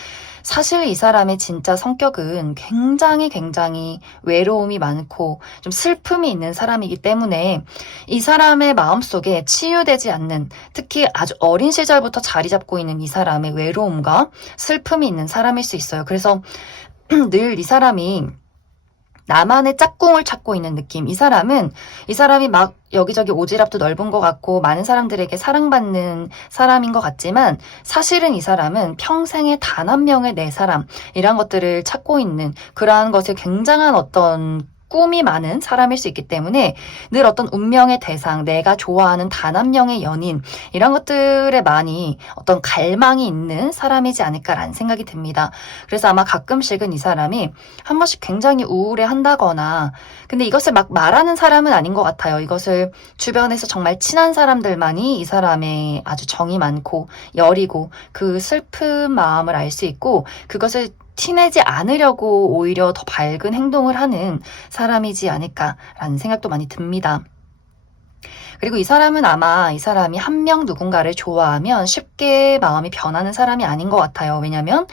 사실 이 사람의 진짜 성격은 굉장히 외로움이 많고 좀 슬픔이 있는 사람이기 때문에 이 사람의 마음속에 치유되지 않는, 특히 아주 어린 시절부터 자리 잡고 있는 이 사람의 외로움과 슬픔이 있는 사람일 수 있어요. 그래서 늘 이 사람이 나만의 짝꿍을 찾고 있는 느낌. 이 사람이 막 여기저기 오지랖도 넓은 것 같고 많은 사람들에게 사랑받는 사람인 것 같지만 사실은 이 사람은 평생에 단 한 명의 내 사람 이런 것들을 찾고 있는 그러한 것에 굉장한 어떤 꿈이 많은 사람일 수 있기 때문에 늘 어떤 운명의 대상, 내가 좋아하는 단 한 명의 연인 이런 것들에 많이 어떤 갈망이 있는 사람이지 않을까라는 생각이 듭니다. 그래서 아마 가끔씩은 이 사람이 한 번씩 굉장히 우울해한다거나 근데 이것을 막 말하는 사람은 아닌 것 같아요. 이것을 주변에서 정말 친한 사람들만이 이 사람의 아주 정이 많고 여리고 그 슬픈 마음을 알 수 있고 그것을 티내지 않으려고 오히려 더 밝은 행동을 하는 사람이지 않을까라는 생각도 많이 듭니다. 그리고 이 사람은 아마 이 사람이 한 명 누군가를 좋아하면 쉽게 마음이 변하는 사람이 아닌 것 같아요. 왜냐면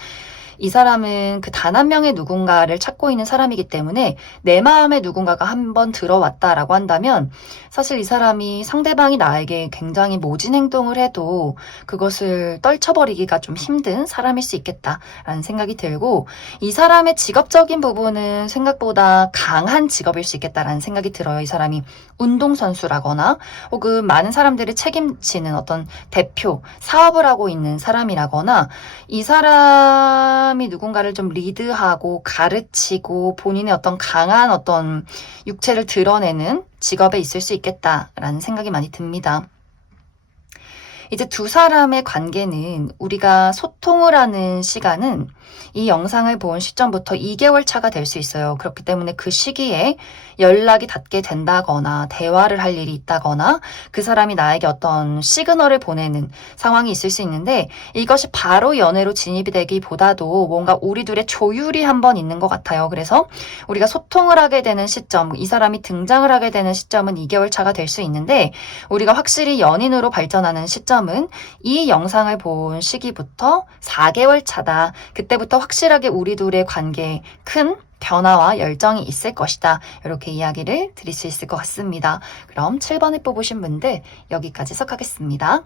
이 사람은 그 단 한 명의 누군가를 찾고 있는 사람이기 때문에 내 마음에 누군가가 한번 들어왔다라고 한다면 사실 이 사람이 상대방이 나에게 굉장히 모진 행동을 해도 그것을 떨쳐버리기가 좀 힘든 사람일 수 있겠다라는 생각이 들고 이 사람의 직업적인 부분은 생각보다 강한 직업일 수 있겠다라는 생각이 들어요. 이 사람이 운동선수라거나 혹은 많은 사람들을 책임지는 어떤 대표, 사업을 하고 있는 사람이라거나 이 사람이 누군가를 좀 리드하고 가르치고 본인의 어떤 강한 어떤 육체를 드러내는 직업에 있을 수 있겠다라는 생각이 많이 듭니다. 이제 두 사람의 관계는 우리가 소통을 하는 시간은 이 영상을 본 시점부터 2개월 차가 될 수 있어요. 그렇기 때문에 그 시기에 연락이 닿게 된다거나 대화를 할 일이 있다거나 그 사람이 나에게 어떤 시그널을 보내는 상황이 있을 수 있는데 이것이 바로 연애로 진입이 되기보다도 뭔가 우리 둘의 조율이 한번 있는 것 같아요. 그래서 우리가 소통을 하게 되는 시점, 이 사람이 등장을 하게 되는 시점은 2개월 차가 될 수 있는데 우리가 확실히 연인으로 발전하는 시점은 이 영상을 본 시기부터 4개월 차다. 그때부터 확실하게 우리 둘의 관계에 큰 변화와 열정이 있을 것이다. 이렇게 이야기를 드릴 수 있을 것 같습니다. 그럼 7번을 뽑으신 분들 여기까지 해석하겠습니다.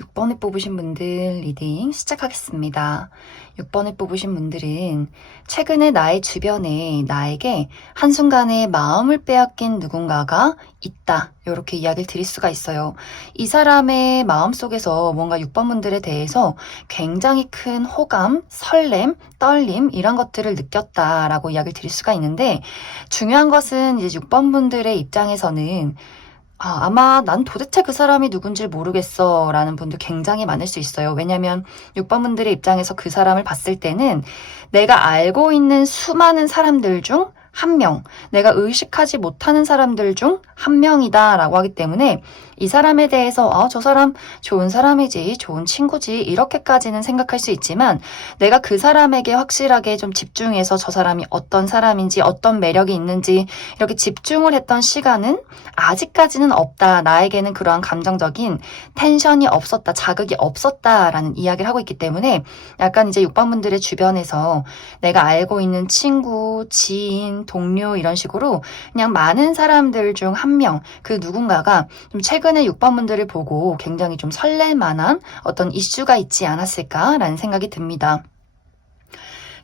6번을 뽑으신 분들 리딩 시작하겠습니다. 6번을 뽑으신 분들은 최근에 나의 주변에 나에게 한순간에 마음을 빼앗긴 누군가가 있다. 이렇게 이야기를 드릴 수가 있어요. 이 사람의 마음속에서 뭔가 6번 분들에 대해서 굉장히 큰 호감, 설렘, 떨림 이런 것들을 느꼈다라고 이야기를 드릴 수가 있는데 중요한 것은 이제 6번 분들의 입장에서는 아마 난 도대체 그 사람이 누군지 모르겠어 라는 분들 굉장히 많을 수 있어요. 왜냐면 6번 분들의 입장에서 그 사람을 봤을 때는 내가 알고 있는 수많은 사람들 중 한 명, 내가 의식하지 못하는 사람들 중 한 명이다 라고 하기 때문에 이 사람에 대해서 저 사람 좋은 사람이지, 좋은 친구지 이렇게까지는 생각할 수 있지만 내가 그 사람에게 확실하게 좀 집중해서 저 사람이 어떤 사람인지 어떤 매력이 있는지 이렇게 집중을 했던 시간은 아직까지는 없다. 나에게는 그러한 감정적인 텐션이 없었다, 자극이 없었다라는 이야기를 하고 있기 때문에 약간 이제 6번 분들의 주변에서 내가 알고 있는 친구, 지인, 동료 이런 식으로 그냥 많은 사람들 중 한 명, 그 누군가가 좀 최근에 6번 분들을 보고 굉장히 좀 설렐 만한 어떤 이슈가 있지 않았을까라는 생각이 듭니다.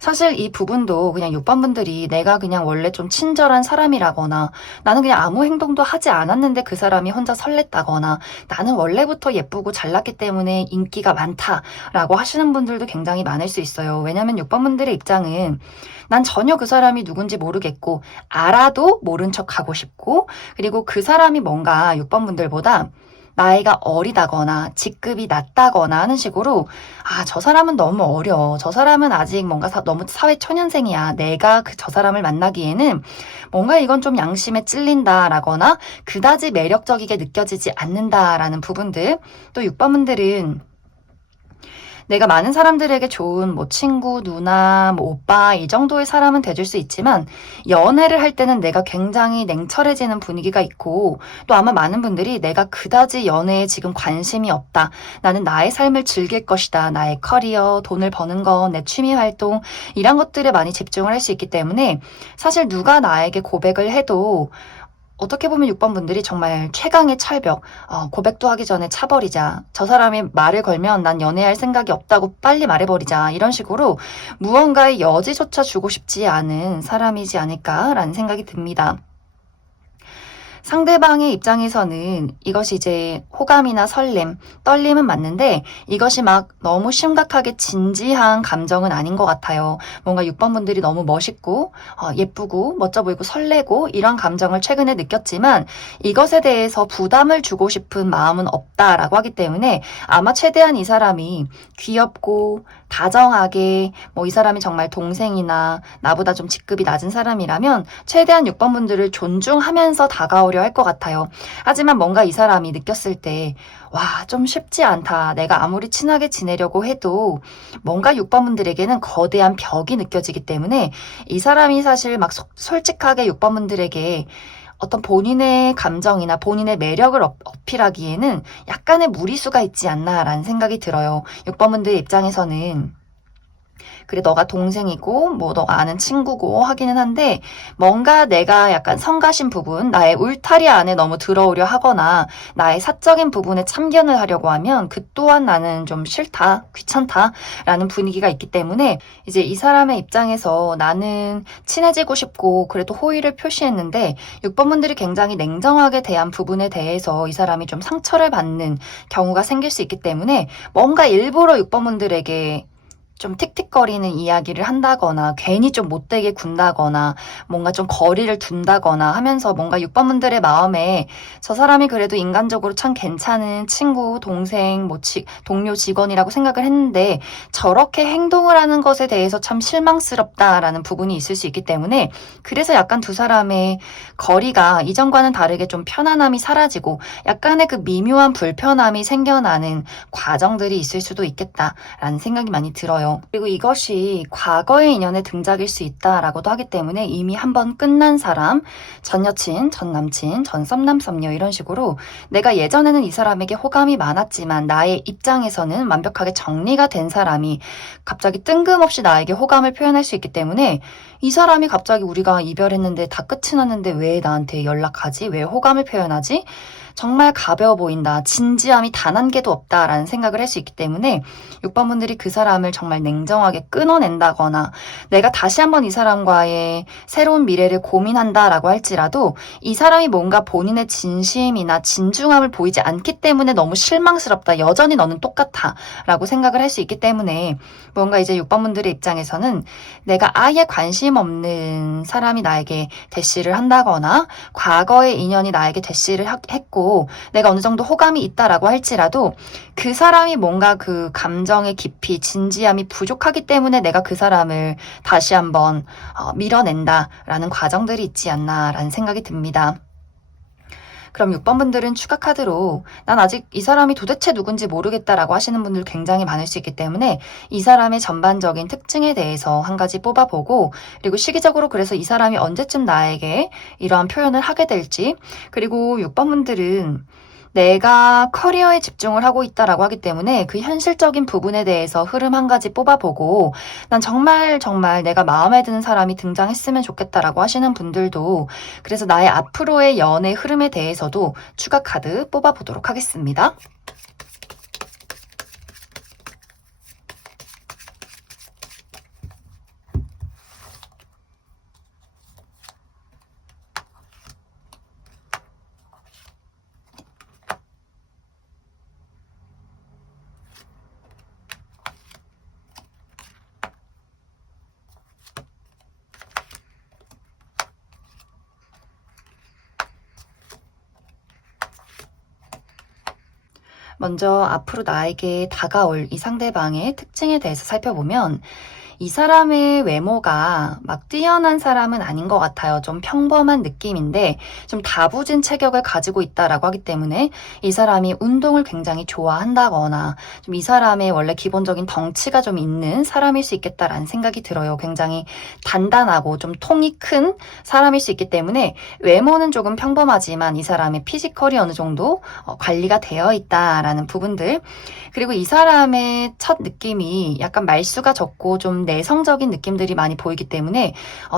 사실 이 부분도 그냥 6번 분들이 내가 그냥 원래 좀 친절한 사람이라거나 나는 그냥 아무 행동도 하지 않았는데 그 사람이 혼자 설렜다거나 나는 원래부터 예쁘고 잘났기 때문에 인기가 많다라고 하시는 분들도 굉장히 많을 수 있어요. 왜냐면 6번 분들의 입장은 난 전혀 그 사람이 누군지 모르겠고 알아도 모른 척 하고 싶고 그리고 그 사람이 뭔가 6번 분들보다 나이가 어리다거나 직급이 낮다거나 하는 식으로 저 사람은 너무 어려. 저 사람은 아직 뭔가 너무 사회 초년생이야. 내가 저 사람을 만나기에는 뭔가 이건 좀 양심에 찔린다라거나 그다지 매력적이게 느껴지지 않는다라는 부분들. 또 6번분들은 내가 많은 사람들에게 좋은 친구, 누나, 오빠 이 정도의 사람은 돼줄 수 있지만 연애를 할 때는 내가 굉장히 냉철해지는 분위기가 있고 또 아마 많은 분들이 내가 그다지 연애에 지금 관심이 없다. 나는 나의 삶을 즐길 것이다. 나의 커리어, 돈을 버는 거, 내 취미 활동 이런 것들에 많이 집중을 할 수 있기 때문에 사실 누가 나에게 고백을 해도 어떻게 보면 6번 분들이 정말 최강의 철벽, 고백도 하기 전에 차버리자. 저 사람이 말을 걸면 난 연애할 생각이 없다고 빨리 말해버리자. 이런 식으로 무언가의 여지조차 주고 싶지 않은 사람이지 않을까라는 생각이 듭니다. 상대방의 입장에서는 이것이 이제 호감이나 설렘, 떨림은 맞는데 이것이 막 너무 심각하게 진지한 감정은 아닌 것 같아요. 뭔가 6번 분들이 너무 멋있고 예쁘고 멋져 보이고 설레고 이런 감정을 최근에 느꼈지만 이것에 대해서 부담을 주고 싶은 마음은 없다라고 하기 때문에 아마 최대한 이 사람이 귀엽고 다정하게 이 사람이 정말 동생이나 나보다 좀 직급이 낮은 사람이라면 최대한 6번 분들을 존중하면서 다가오려 할 것 같아요. 하지만 뭔가 이 사람이 느꼈을 때 좀 쉽지 않다. 내가 아무리 친하게 지내려고 해도 뭔가 6번 분들에게는 거대한 벽이 느껴지기 때문에 이 사람이 사실 막 솔직하게 6번 분들에게 어떤 본인의 감정이나 본인의 매력을 어필하기에는 약간의 무리수가 있지 않나라는 생각이 들어요. 6번 분들 입장에서는 그래 너가 동생이고 너가 아는 친구고 하기는 한데 뭔가 내가 약간 성가신 부분, 나의 울타리 안에 너무 들어오려 하거나 나의 사적인 부분에 참견을 하려고 하면 그 또한 나는 좀 싫다, 귀찮다라는 분위기가 있기 때문에 이제 이 사람의 입장에서 나는 친해지고 싶고 그래도 호의를 표시했는데 6번 분들이 굉장히 냉정하게 대한 부분에 대해서 이 사람이 좀 상처를 받는 경우가 생길 수 있기 때문에 뭔가 일부러 6번 분들에게 좀 틱틱거리는 이야기를 한다거나 괜히 좀 못되게 군다거나 뭔가 좀 거리를 둔다거나 하면서 뭔가 6번 분들의 마음에 저 사람이 그래도 인간적으로 참 괜찮은 친구, 동생, 동료 직원이라고 생각을 했는데 저렇게 행동을 하는 것에 대해서 참 실망스럽다라는 부분이 있을 수 있기 때문에 그래서 약간 두 사람의 거리가 이전과는 다르게 좀 편안함이 사라지고 약간의 그 미묘한 불편함이 생겨나는 과정들이 있을 수도 있겠다라는 생각이 많이 들어요. 그리고 이것이 과거의 인연의 등작일 수 있다라고도 하기 때문에 이미 한번 끝난 사람, 전 여친, 전 남친, 전 썸남 썸녀 이런 식으로 내가 예전에는 이 사람에게 호감이 많았지만 나의 입장에서는 완벽하게 정리가 된 사람이 갑자기 뜬금없이 나에게 호감을 표현할 수 있기 때문에 이 사람이 갑자기 우리가 이별했는데 다 끝이 났는데 왜 나한테 연락하지? 왜 호감을 표현하지? 정말 가벼워 보인다. 진지함이 단 한 개도 없다라는 생각을 할 수 있기 때문에 6번 분들이 그 사람을 정말 냉정하게 끊어낸다거나 내가 다시 한번 이 사람과의 새로운 미래를 고민한다라고 할지라도 이 사람이 뭔가 본인의 진심이나 진중함을 보이지 않기 때문에 너무 실망스럽다. 여전히 너는 똑같아. 라고 생각을 할 수 있기 때문에 뭔가 이제 6번 분들의 입장에서는 내가 아예 관심 없는 사람이 나에게 대시를 한다거나 과거의 인연이 나에게 대시를 했고 내가 어느 정도 호감이 있다라고 할지라도 그 사람이 뭔가 그 감정의 깊이, 진지함이 부족하기 때문에 내가 그 사람을 다시 한번 밀어낸다라는 과정들이 있지 않나라는 생각이 듭니다. 그럼 6번 분들은 추가 카드로 난 아직 이 사람이 도대체 누군지 모르겠다라고 하시는 분들 굉장히 많을 수 있기 때문에 이 사람의 전반적인 특징에 대해서 한 가지 뽑아보고 그리고 시기적으로 그래서 이 사람이 언제쯤 나에게 이러한 표현을 하게 될지 그리고 6번 분들은 내가 커리어에 집중을 하고 있다라고 하기 때문에 그 현실적인 부분에 대해서 흐름 한 가지 뽑아보고 난 정말 내가 마음에 드는 사람이 등장했으면 좋겠다라고 하시는 분들도 그래서 나의 앞으로의 연애 흐름에 대해서도 추가 카드 뽑아보도록 하겠습니다. 먼저 앞으로 나에게 다가올 이 상대방의 특징에 대해서 살펴보면 이 사람의 외모가 막 뛰어난 사람은 아닌 것 같아요. 좀 평범한 느낌인데 좀 다부진 체격을 가지고 있다라고 하기 때문에 이 사람이 운동을 굉장히 좋아한다거나 좀 이 사람의 원래 기본적인 덩치가 좀 있는 사람일 수 있겠다라는 생각이 들어요. 굉장히 단단하고 좀 통이 큰 사람일 수 있기 때문에 외모는 조금 평범하지만 이 사람의 피지컬이 어느 정도 관리가 되어 있다라는 부분들, 그리고 이 사람의 첫 느낌이 약간 말수가 적고 좀 내성적인 느낌들이 많이 보이기 때문에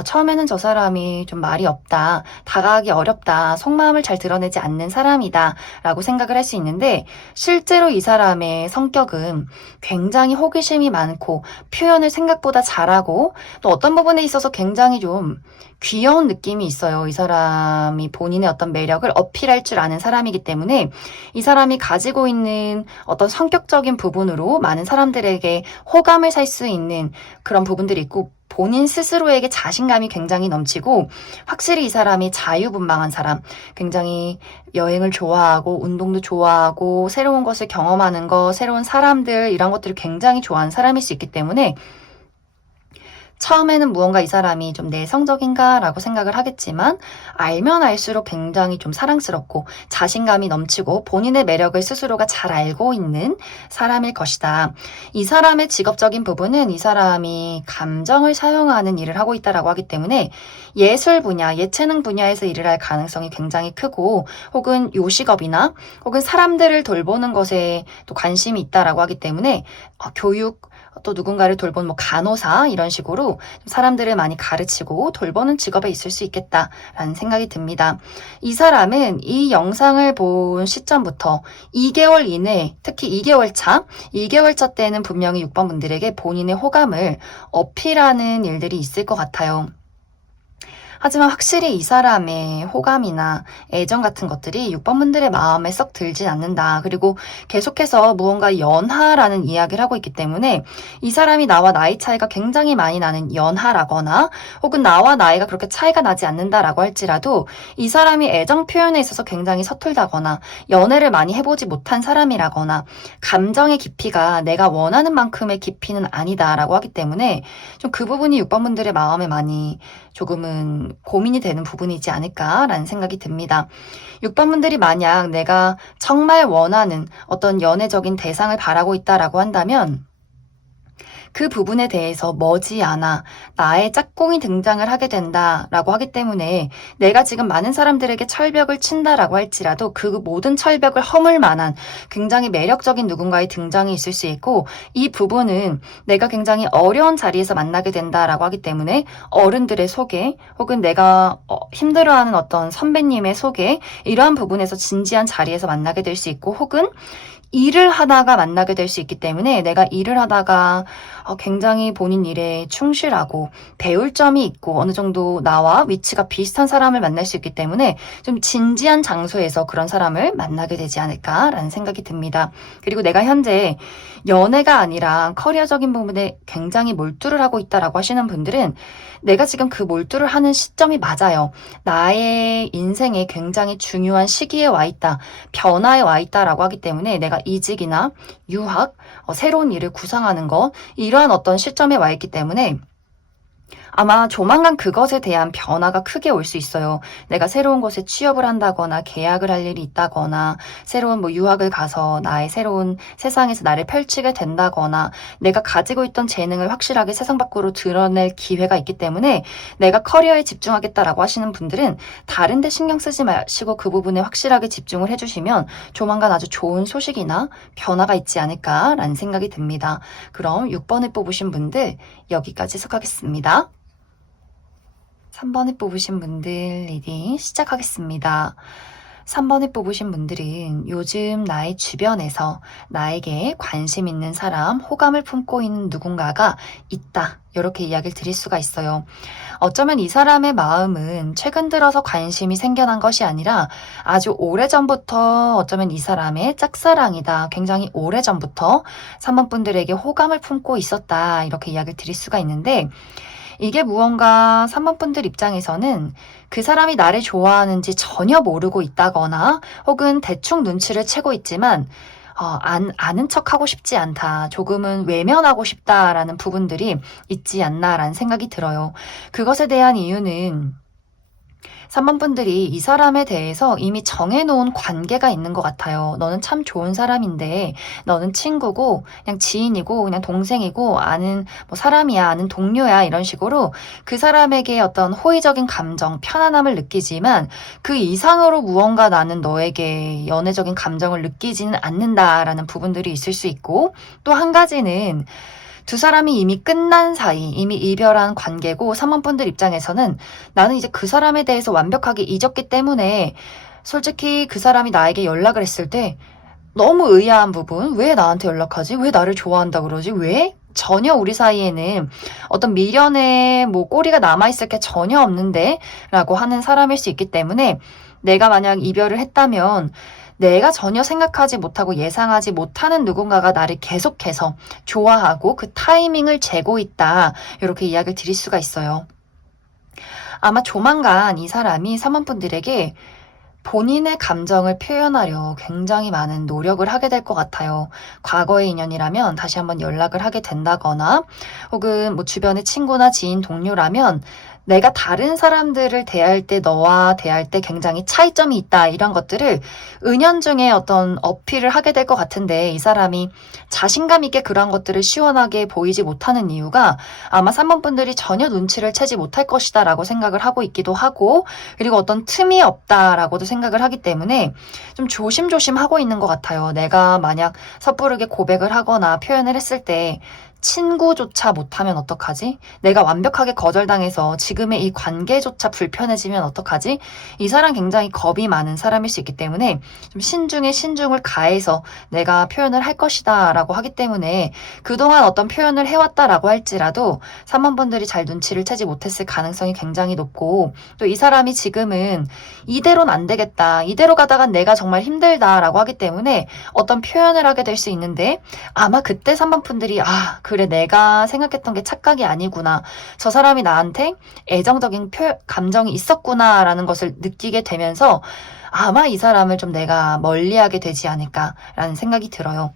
처음에는 저 사람이 좀 말이 없다, 다가가기 어렵다, 속마음을 잘 드러내지 않는 사람이다 라고 생각을 할 수 있는데, 실제로 이 사람의 성격은 굉장히 호기심이 많고 표현을 생각보다 잘하고 또 어떤 부분에 있어서 굉장히 좀 귀여운 느낌이 있어요. 이 사람이 본인의 어떤 매력을 어필할 줄 아는 사람이기 때문에 이 사람이 가지고 있는 어떤 성격적인 부분으로 많은 사람들에게 호감을 살 수 있는 그런 부분들이 있고, 본인 스스로에게 자신감이 굉장히 넘치고, 확실히 이 사람이 자유분방한 사람, 굉장히 여행을 좋아하고 운동도 좋아하고 새로운 것을 경험하는 것, 새로운 사람들, 이런 것들을 굉장히 좋아하는 사람일 수 있기 때문에 처음에는 무언가 이 사람이 좀 내성적인가 라고 생각을 하겠지만, 알면 알수록 굉장히 좀 사랑스럽고 자신감이 넘치고 본인의 매력을 스스로가 잘 알고 있는 사람일 것이다. 이 사람의 직업적인 부분은 이 사람이 감정을 사용하는 일을 하고 있다라고 하기 때문에 예술 분야, 예체능 분야에서 일을 할 가능성이 굉장히 크고, 혹은 요식업이나 혹은 사람들을 돌보는 것에 또 관심이 있다라고 하기 때문에 교육, 또 누군가를 돌보는 간호사, 이런 식으로 사람들을 많이 가르치고 돌보는 직업에 있을 수 있겠다라는 생각이 듭니다. 이 사람은 이 영상을 본 시점부터 2개월 이내, 특히 2개월 차 때는 분명히 6번 분들에게 본인의 호감을 어필하는 일들이 있을 것 같아요. 하지만 확실히 이 사람의 호감이나 애정 같은 것들이 6번 분들의 마음에 썩 들진 않는다. 그리고 계속해서 무언가 연하라는 이야기를 하고 있기 때문에 이 사람이 나와 나이 차이가 굉장히 많이 나는 연하라거나, 혹은 나와 나이가 그렇게 차이가 나지 않는다라고 할지라도 이 사람이 애정 표현에 있어서 굉장히 서툴다거나, 연애를 많이 해보지 못한 사람이라거나, 감정의 깊이가 내가 원하는 만큼의 깊이는 아니다라고 하기 때문에 좀 그 부분이 6번 분들의 마음에 많이 조금은 고민이 되는 부분이지 않을까라는 생각이 듭니다. 6번 분들이 만약 내가 정말 원하는 어떤 연애적인 대상을 바라고 있다라고 한다면, 그 부분에 대해서 머지않아 나의 짝꿍이 등장을 하게 된다라고 하기 때문에, 내가 지금 많은 사람들에게 철벽을 친다라고 할지라도 그 모든 철벽을 허물 만한 굉장히 매력적인 누군가의 등장이 있을 수 있고, 이 부분은 내가 굉장히 어려운 자리에서 만나게 된다라고 하기 때문에 어른들의 소개, 혹은 내가 힘들어하는 어떤 선배님의 소개, 이러한 부분에서 진지한 자리에서 만나게 될 수 있고, 혹은 일을 하다가 만나게 될 수 있기 때문에 내가 일을 하다가 굉장히 본인 일에 충실하고 배울 점이 있고 어느 정도 나와 위치가 비슷한 사람을 만날 수 있기 때문에 좀 진지한 장소에서 그런 사람을 만나게 되지 않을까라는 생각이 듭니다. 그리고 내가 현재 연애가 아니라 커리어적인 부분에 굉장히 몰두를 하고 있다라고 하시는 분들은 내가 지금 그 몰두를 하는 시점이 맞아요. 나의 인생에 굉장히 중요한 시기에 와 있다, 변화에 와 있다라고 하기 때문에 내가 이직이나 유학, 새로운 일을 구상하는 것, 이러한 어떤 시점에 와 있기 때문에 아마 조만간 그것에 대한 변화가 크게 올 수 있어요. 내가 새로운 곳에 취업을 한다거나 계약을 할 일이 있다거나, 새로운 유학을 가서 나의 새로운 세상에서 나를 펼치게 된다거나, 내가 가지고 있던 재능을 확실하게 세상 밖으로 드러낼 기회가 있기 때문에 내가 커리어에 집중하겠다라고 하시는 분들은 다른 데 신경 쓰지 마시고 그 부분에 확실하게 집중을 해주시면 조만간 아주 좋은 소식이나 변화가 있지 않을까라는 생각이 듭니다. 그럼 6번을 뽑으신 분들 여기까지 속하겠습니다. 3번을 뽑으신 분들 리딩 시작하겠습니다. 3번을 뽑으신 분들은 요즘 나의 주변에서 나에게 관심 있는 사람, 호감을 품고 있는 누군가가 있다, 이렇게 이야기를 드릴 수가 있어요. 어쩌면 이 사람의 마음은 최근 들어서 관심이 생겨난 것이 아니라 아주 오래전부터 어쩌면 이 사람의 짝사랑이다, 굉장히 오래전부터 3번 분들에게 호감을 품고 있었다, 이렇게 이야기를 드릴 수가 있는데, 이게 무언가 3번 분들 입장에서는 그 사람이 나를 좋아하는지 전혀 모르고 있다거나, 혹은 대충 눈치를 채고 있지만 아는 척하고 싶지 않다. 조금은 외면하고 싶다라는 부분들이 있지 않나라는 생각이 들어요. 그것에 대한 이유는 3번 분들이 이 사람에 대해서 이미 정해놓은 관계가 있는 것 같아요. 너는 참 좋은 사람인데, 너는 친구고, 그냥 지인이고, 그냥 동생이고, 아는 뭐 사람이야, 아는 동료야, 이런 식으로 그 사람에게 어떤 호의적인 감정, 편안함을 느끼지만 그 이상으로 무언가 나는 너에게 연애적인 감정을 느끼지는 않는다라는 부분들이 있을 수 있고, 또 한 가지는 두 사람이 이미 끝난 사이, 이미 이별한 관계고 3번 분들 입장에서는 나는 이제 그 사람에 대해서 완벽하게 잊었기 때문에 솔직히 그 사람이 나에게 연락을 했을 때 너무 의아한 부분, 왜 나한테 연락하지? 왜 나를 좋아한다 그러지? 왜? 전혀 우리 사이에는 어떤 미련의 뭐 꼬리가 남아있을 게 전혀 없는데 라고 하는 사람일 수 있기 때문에 내가 만약 이별을 했다면 내가 전혀 생각하지 못하고 예상하지 못하는 누군가가 나를 계속해서 좋아하고 그 타이밍을 재고 있다. 이렇게 이야기를 드릴 수가 있어요. 아마 조만간 이 사람이 3번 분들에게 본인의 감정을 표현하려 굉장히 많은 노력을 하게 될 것 같아요. 과거의 인연이라면 다시 한번 연락을 하게 된다거나 혹은 뭐 주변의 친구나 지인, 동료라면 내가 다른 사람들을 대할 때 너와 대할 때 굉장히 차이점이 있다 이런 것들을 은연중에 어떤 어필을 하게 될 것 같은데 이 사람이 자신감 있게 그런 것들을 시원하게 보이지 못하는 이유가 아마 3번 분들이 전혀 눈치를 채지 못할 것이다 라고 생각을 하고 있기도 하고 그리고 어떤 틈이 없다라고도 생각을 하기 때문에 좀 조심조심 하고 있는 것 같아요. 내가 만약 섣부르게 고백을 하거나 표현을 했을 때 친구조차 못하면 어떡하지? 내가 완벽하게 거절당해서 지금의 이 관계조차 불편해지면 어떡하지? 이 사람 굉장히 겁이 많은 사람일 수 있기 때문에 좀 신중에 신중을 가해서 내가 표현을 할 것이다 라고 하기 때문에 그동안 어떤 표현을 해왔다라고 할지라도 3번 분들이 잘 눈치를 채지 못했을 가능성이 굉장히 높고 또 이 사람이 지금은 이대로는 안 되겠다. 이대로 가다간 내가 정말 힘들다라고 하기 때문에 어떤 표현을 하게 될 수 있는데 아마 그때 3번 분들이 그래 내가 생각했던 게 착각이 아니구나. 저 사람이 나한테 애정적인 감정이 있었구나 라는 것을 느끼게 되면서 아마 이 사람을 좀 내가 멀리하게 되지 않을까라는 생각이 들어요.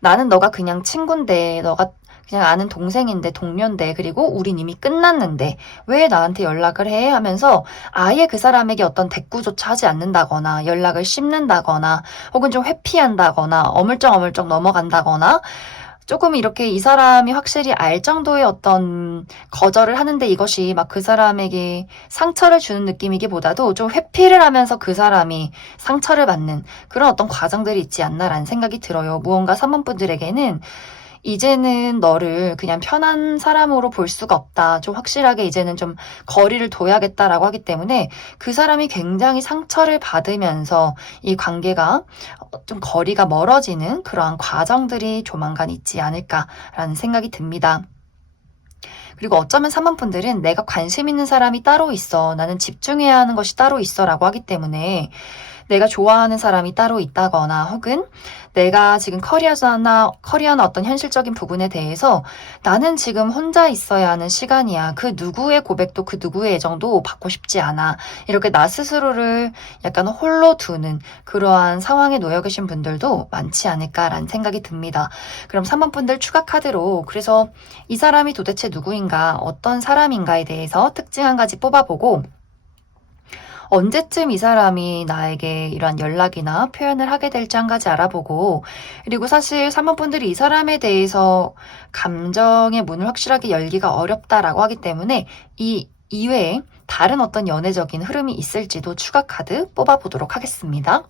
나는 너가 그냥 친구인데 너가 그냥 아는 동생인데 동료인데 그리고 우린 이미 끝났는데 왜 나한테 연락을 해? 하면서 아예 그 사람에게 어떤 대꾸조차 하지 않는다거나 연락을 씹는다거나 혹은 좀 회피한다거나 어물쩍어물쩍 넘어간다거나 조금 이렇게 이 사람이 확실히 알 정도의 어떤 거절을 하는데 이것이 막 그 사람에게 상처를 주는 느낌이기보다도 좀 회피를 하면서 그 사람이 상처를 받는 그런 어떤 과정들이 있지 않나라는 생각이 들어요. 무언가 3번 분들에게는 이제는 너를 그냥 편한 사람으로 볼 수가 없다. 좀 확실하게 이제는 좀 거리를 둬야겠다라고 하기 때문에 그 사람이 굉장히 상처를 받으면서 이 관계가 좀 거리가 멀어지는 그러한 과정들이 조만간 있지 않을까라는 생각이 듭니다. 그리고 어쩌면 3번 분들은 내가 관심 있는 사람이 따로 있어. 나는 집중해야 하는 것이 따로 있어 라고 하기 때문에 내가 좋아하는 사람이 따로 있다거나 혹은 내가 지금 커리어나 어떤 현실적인 부분에 대해서 나는 지금 혼자 있어야 하는 시간이야. 그 누구의 고백도 그 누구의 애정도 받고 싶지 않아. 이렇게 나 스스로를 약간 홀로 두는 그러한 상황에 놓여 계신 분들도 많지 않을까라는 생각이 듭니다. 그럼 3번 분들 추가 카드로 그래서 이 사람이 도대체 누구인가 어떤 사람인가에 대해서 특징 한 가지 뽑아보고 언제쯤 이 사람이 나에게 이러한 연락이나 표현을 하게 될지 한 가지 알아보고 그리고 사실 3번 분들이 이 사람에 대해서 감정의 문을 확실하게 열기가 어렵다라고 하기 때문에 이 이외에 다른 어떤 연애적인 흐름이 있을지도 추가 카드 뽑아보도록 하겠습니다.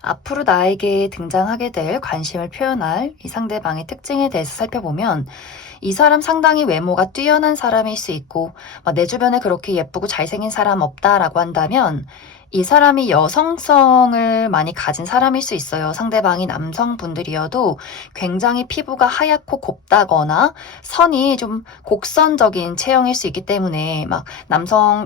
앞으로 나에게 등장하게 될 관심을 표현할 이 상대방의 특징에 대해서 살펴보면 이 사람 상당히 외모가 뛰어난 사람일 수 있고 내 주변에 그렇게 예쁘고 잘생긴 사람 없다라고 한다면 이 사람이 여성성을 많이 가진 사람일 수 있어요. 상대방이 남성분들이어도 굉장히 피부가 하얗고 곱다거나 선이 좀 곡선적인 체형일 수 있기 때문에 막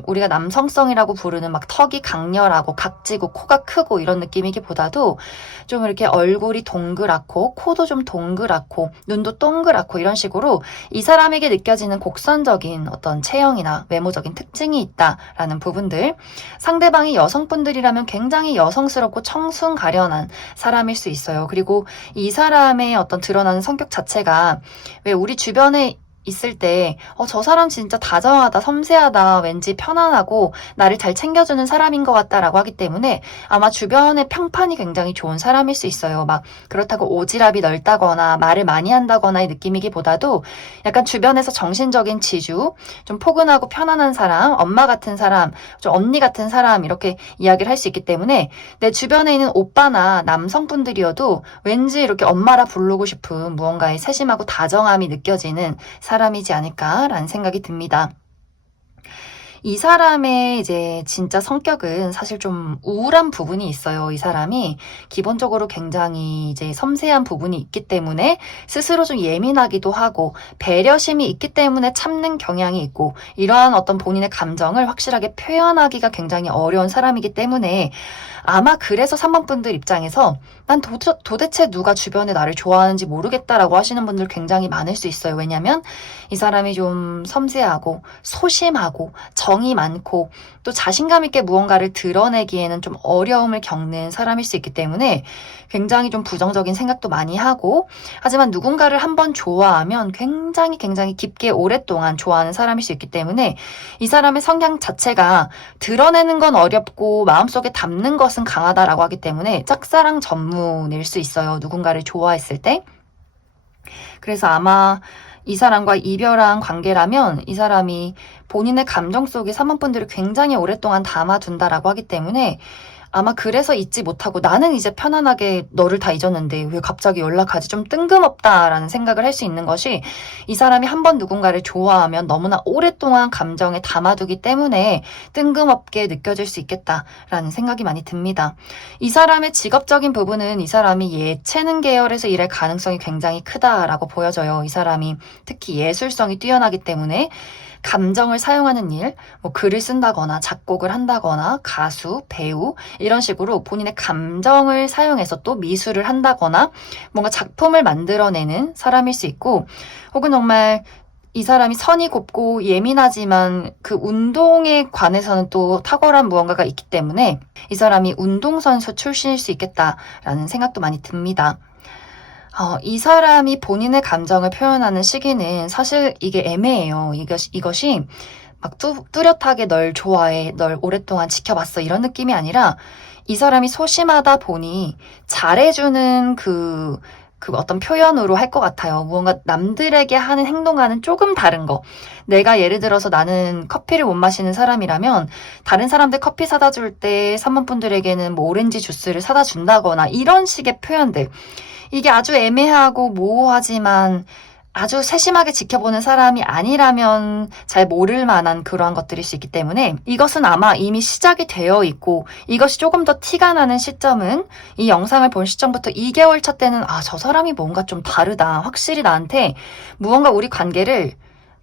우리가 남성성이라고 부르는 막 턱이 강렬하고 각지고 코가 크고 이런 느낌이기보다도 좀 이렇게 얼굴이 동그랗고 코도 좀 동그랗고 눈도 동그랗고 이런 식으로 이 사람에게 느껴지는 곡선적인 어떤 체형이나 외모적인 특징이 있다라는 부분들, 상대방이 여성분들이라면 굉장히 여성스럽고 청순 가련한 사람일 수 있어요. 그리고 이 사람의 어떤 드러나는 성격 자체가 왜 우리 주변에 있을 때 저 사람 진짜 다정하다, 섬세하다, 왠지 편안하고 나를 잘 챙겨주는 사람인 것 같다라고 하기 때문에 아마 주변의 평판이 굉장히 좋은 사람일 수 있어요. 막 그렇다고 오지랖이 넓다거나 말을 많이 한다거나의 느낌이기보다도 약간 주변에서 정신적인 지주, 좀 포근하고 편안한 사람, 엄마 같은 사람, 좀 언니 같은 사람 이렇게 이야기를 할 수 있기 때문에 내 주변에 있는 오빠나 남성분들이어도 왠지 이렇게 엄마라 부르고 싶은 무언가의 세심하고 다정함이 느껴지는 사람이지 않을까라는 생각이 듭니다. 이 사람의 이제 진짜 성격은 사실 좀 우울한 부분이 있어요. 이 사람이 기본적으로 굉장히 이제 섬세한 부분이 있기 때문에 스스로 좀 예민하기도 하고 배려심이 있기 때문에 참는 경향이 있고 이러한 어떤 본인의 감정을 확실하게 표현하기가 굉장히 어려운 사람이기 때문에 아마 그래서 3번 분들 입장에서 난 도대체 누가 주변에 나를 좋아하는지 모르겠다라고 하시는 분들 굉장히 많을 수 있어요. 왜냐면 이 사람이 좀 섬세하고 소심하고 정이 많고 또 자신감 있게 무언가를 드러내기에는 좀 어려움을 겪는 사람일 수 있기 때문에 굉장히 좀 부정적인 생각도 많이 하고, 하지만 누군가를 한번 좋아하면 굉장히 깊게 오랫동안 좋아하는 사람일 수 있기 때문에 이 사람의 성향 자체가 드러내는 건 어렵고 마음속에 담는 것은 강하다라고 하기 때문에 짝사랑 전문일 수 있어요. 누군가를 좋아했을 때. 그래서 아마 이 사람과 이별한 관계라면 이 사람이 본인의 감정 속에 3번 분들을 굉장히 오랫동안 담아둔다라고 하기 때문에 아마 그래서 잊지 못하고 나는 이제 편안하게 너를 다 잊었는데 왜 갑자기 연락하지? 좀 뜬금없다라는 생각을 할 수 있는 것이 이 사람이 한번 누군가를 좋아하면 너무나 오랫동안 감정에 담아두기 때문에 뜬금없게 느껴질 수 있겠다라는 생각이 많이 듭니다. 이 사람의 직업적인 부분은 이 사람이 예체능 계열에서 일할 가능성이 굉장히 크다라고 보여져요. 이 사람이 특히 예술성이 뛰어나기 때문에 감정을 사용하는 일, 뭐 글을 쓴다거나 작곡을 한다거나 가수, 배우 이런 식으로 본인의 감정을 사용해서 또 미술을 한다거나 뭔가 작품을 만들어내는 사람일 수 있고, 혹은 정말 이 사람이 선이 곱고 예민하지만 그 운동에 관해서는 또 탁월한 무언가가 있기 때문에 이 사람이 운동선수 출신일 수 있겠다라는 생각도 많이 듭니다. 이 사람이 본인의 감정을 표현하는 시기는 사실 이게 애매해요. 이것이 막 뚜렷하게 널 좋아해, 널 오랫동안 지켜봤어 이런 느낌이 아니라 이 사람이 소심하다 보니 잘해주는 그 어떤 표현으로 할 것 같아요. 무언가 남들에게 하는 행동과는 조금 다른 거. 내가 예를 들어서 나는 커피를 못 마시는 사람이라면 다른 사람들 커피 사다 줄 때 3번 분들에게는 뭐 오렌지 주스를 사다 준다거나 이런 식의 표현들. 이게 아주 애매하고 모호하지만 아주 세심하게 지켜보는 사람이 아니라면 잘 모를 만한 그러한 것들일 수 있기 때문에 이것은 아마 이미 시작이 되어 있고 이것이 조금 더 티가 나는 시점은 이 영상을 본 시점부터 2개월 차 때는 저 사람이 뭔가 좀 다르다. 확실히 나한테 무언가 우리 관계를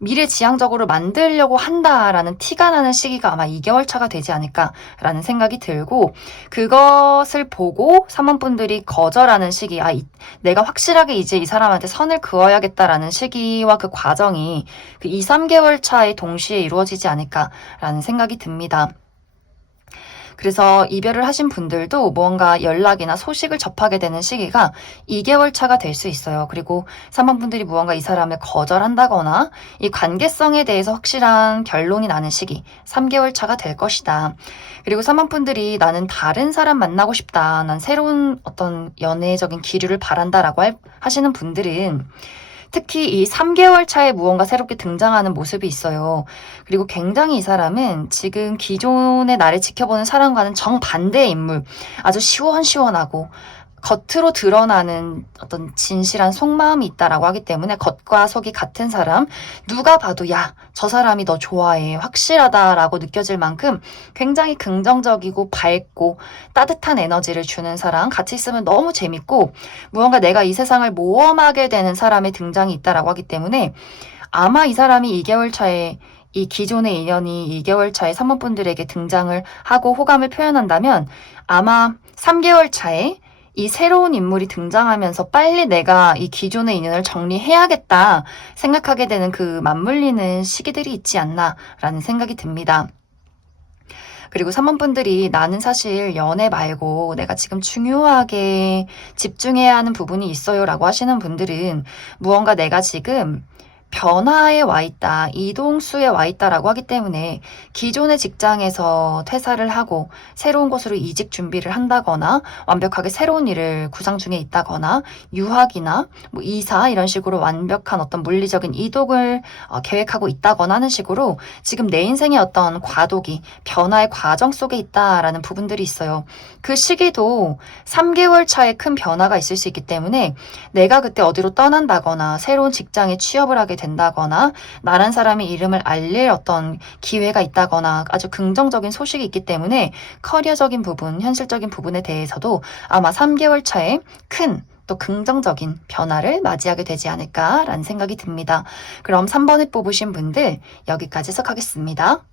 미래지향적으로 만들려고 한다라는 티가 나는 시기가 아마 2개월 차가 되지 않을까라는 생각이 들고, 그것을 보고 3번 분들이 거절하는 시기, 내가 확실하게 이제 이 사람한테 선을 그어야겠다라는 시기와 그 과정이 그 2, 3개월 차에 동시에 이루어지지 않을까라는 생각이 듭니다. 그래서 이별을 하신 분들도 무언가 연락이나 소식을 접하게 되는 시기가 2개월 차가 될 수 있어요. 그리고 3번 분들이 무언가 이 사람을 거절한다거나 이 관계성에 대해서 확실한 결론이 나는 시기 3개월 차가 될 것이다. 그리고 3번 분들이 나는 다른 사람 만나고 싶다. 난 새로운 어떤 연애적인 기류를 바란다라고 하시는 분들은 특히 이 3개월 차에 무언가 새롭게 등장하는 모습이 있어요. 그리고 굉장히 이 사람은 지금 기존의 나를 지켜보는 사람과는 정반대의 인물, 아주 시원시원하고 겉으로 드러나는 어떤 진실한 속마음이 있다라고 하기 때문에 겉과 속이 같은 사람, 누가 봐도 야, 저 사람이 너 좋아해, 확실하다라고 느껴질 만큼 굉장히 긍정적이고 밝고 따뜻한 에너지를 주는 사람, 같이 있으면 너무 재밌고 무언가 내가 이 세상을 모험하게 되는 사람의 등장이 있다라고 하기 때문에 아마 이 사람이 2개월 차에 이 기존의 인연이 2개월 차에 사모분들에게 등장을 하고 호감을 표현한다면 아마 3개월 차에 이 새로운 인물이 등장하면서 빨리 내가 이 기존의 인연을 정리해야겠다 생각하게 되는 그 맞물리는 시기들이 있지 않나라는 생각이 듭니다. 그리고 3번분들이 나는 사실 연애 말고 내가 지금 중요하게 집중해야 하는 부분이 있어요 라고 하시는 분들은 무언가 내가 지금 변화에 와 있다, 이동수에 와 있다라고 하기 때문에 기존의 직장에서 퇴사를 하고 새로운 곳으로 이직 준비를 한다거나 완벽하게 새로운 일을 구상 중에 있다거나 유학이나 뭐 이사 이런 식으로 완벽한 어떤 물리적인 이동을 계획하고 있다거나 하는 식으로 지금 내 인생의 어떤 과도기, 변화의 과정 속에 있다라는 부분들이 있어요. 그 시기도 3개월 차에 큰 변화가 있을 수 있기 때문에 내가 그때 어디로 떠난다거나 새로운 직장에 취업을 하게 된다거나 나란 사람의 이름을 알릴 어떤 기회가 있다거나 아주 긍정적인 소식이 있기 때문에 커리어적인 부분, 현실적인 부분에 대해서도 아마 3개월 차에 큰 또 긍정적인 변화를 맞이하게 되지 않을까라는 생각이 듭니다. 그럼 3번을 뽑으신 분들 여기까지 해석하겠습니다.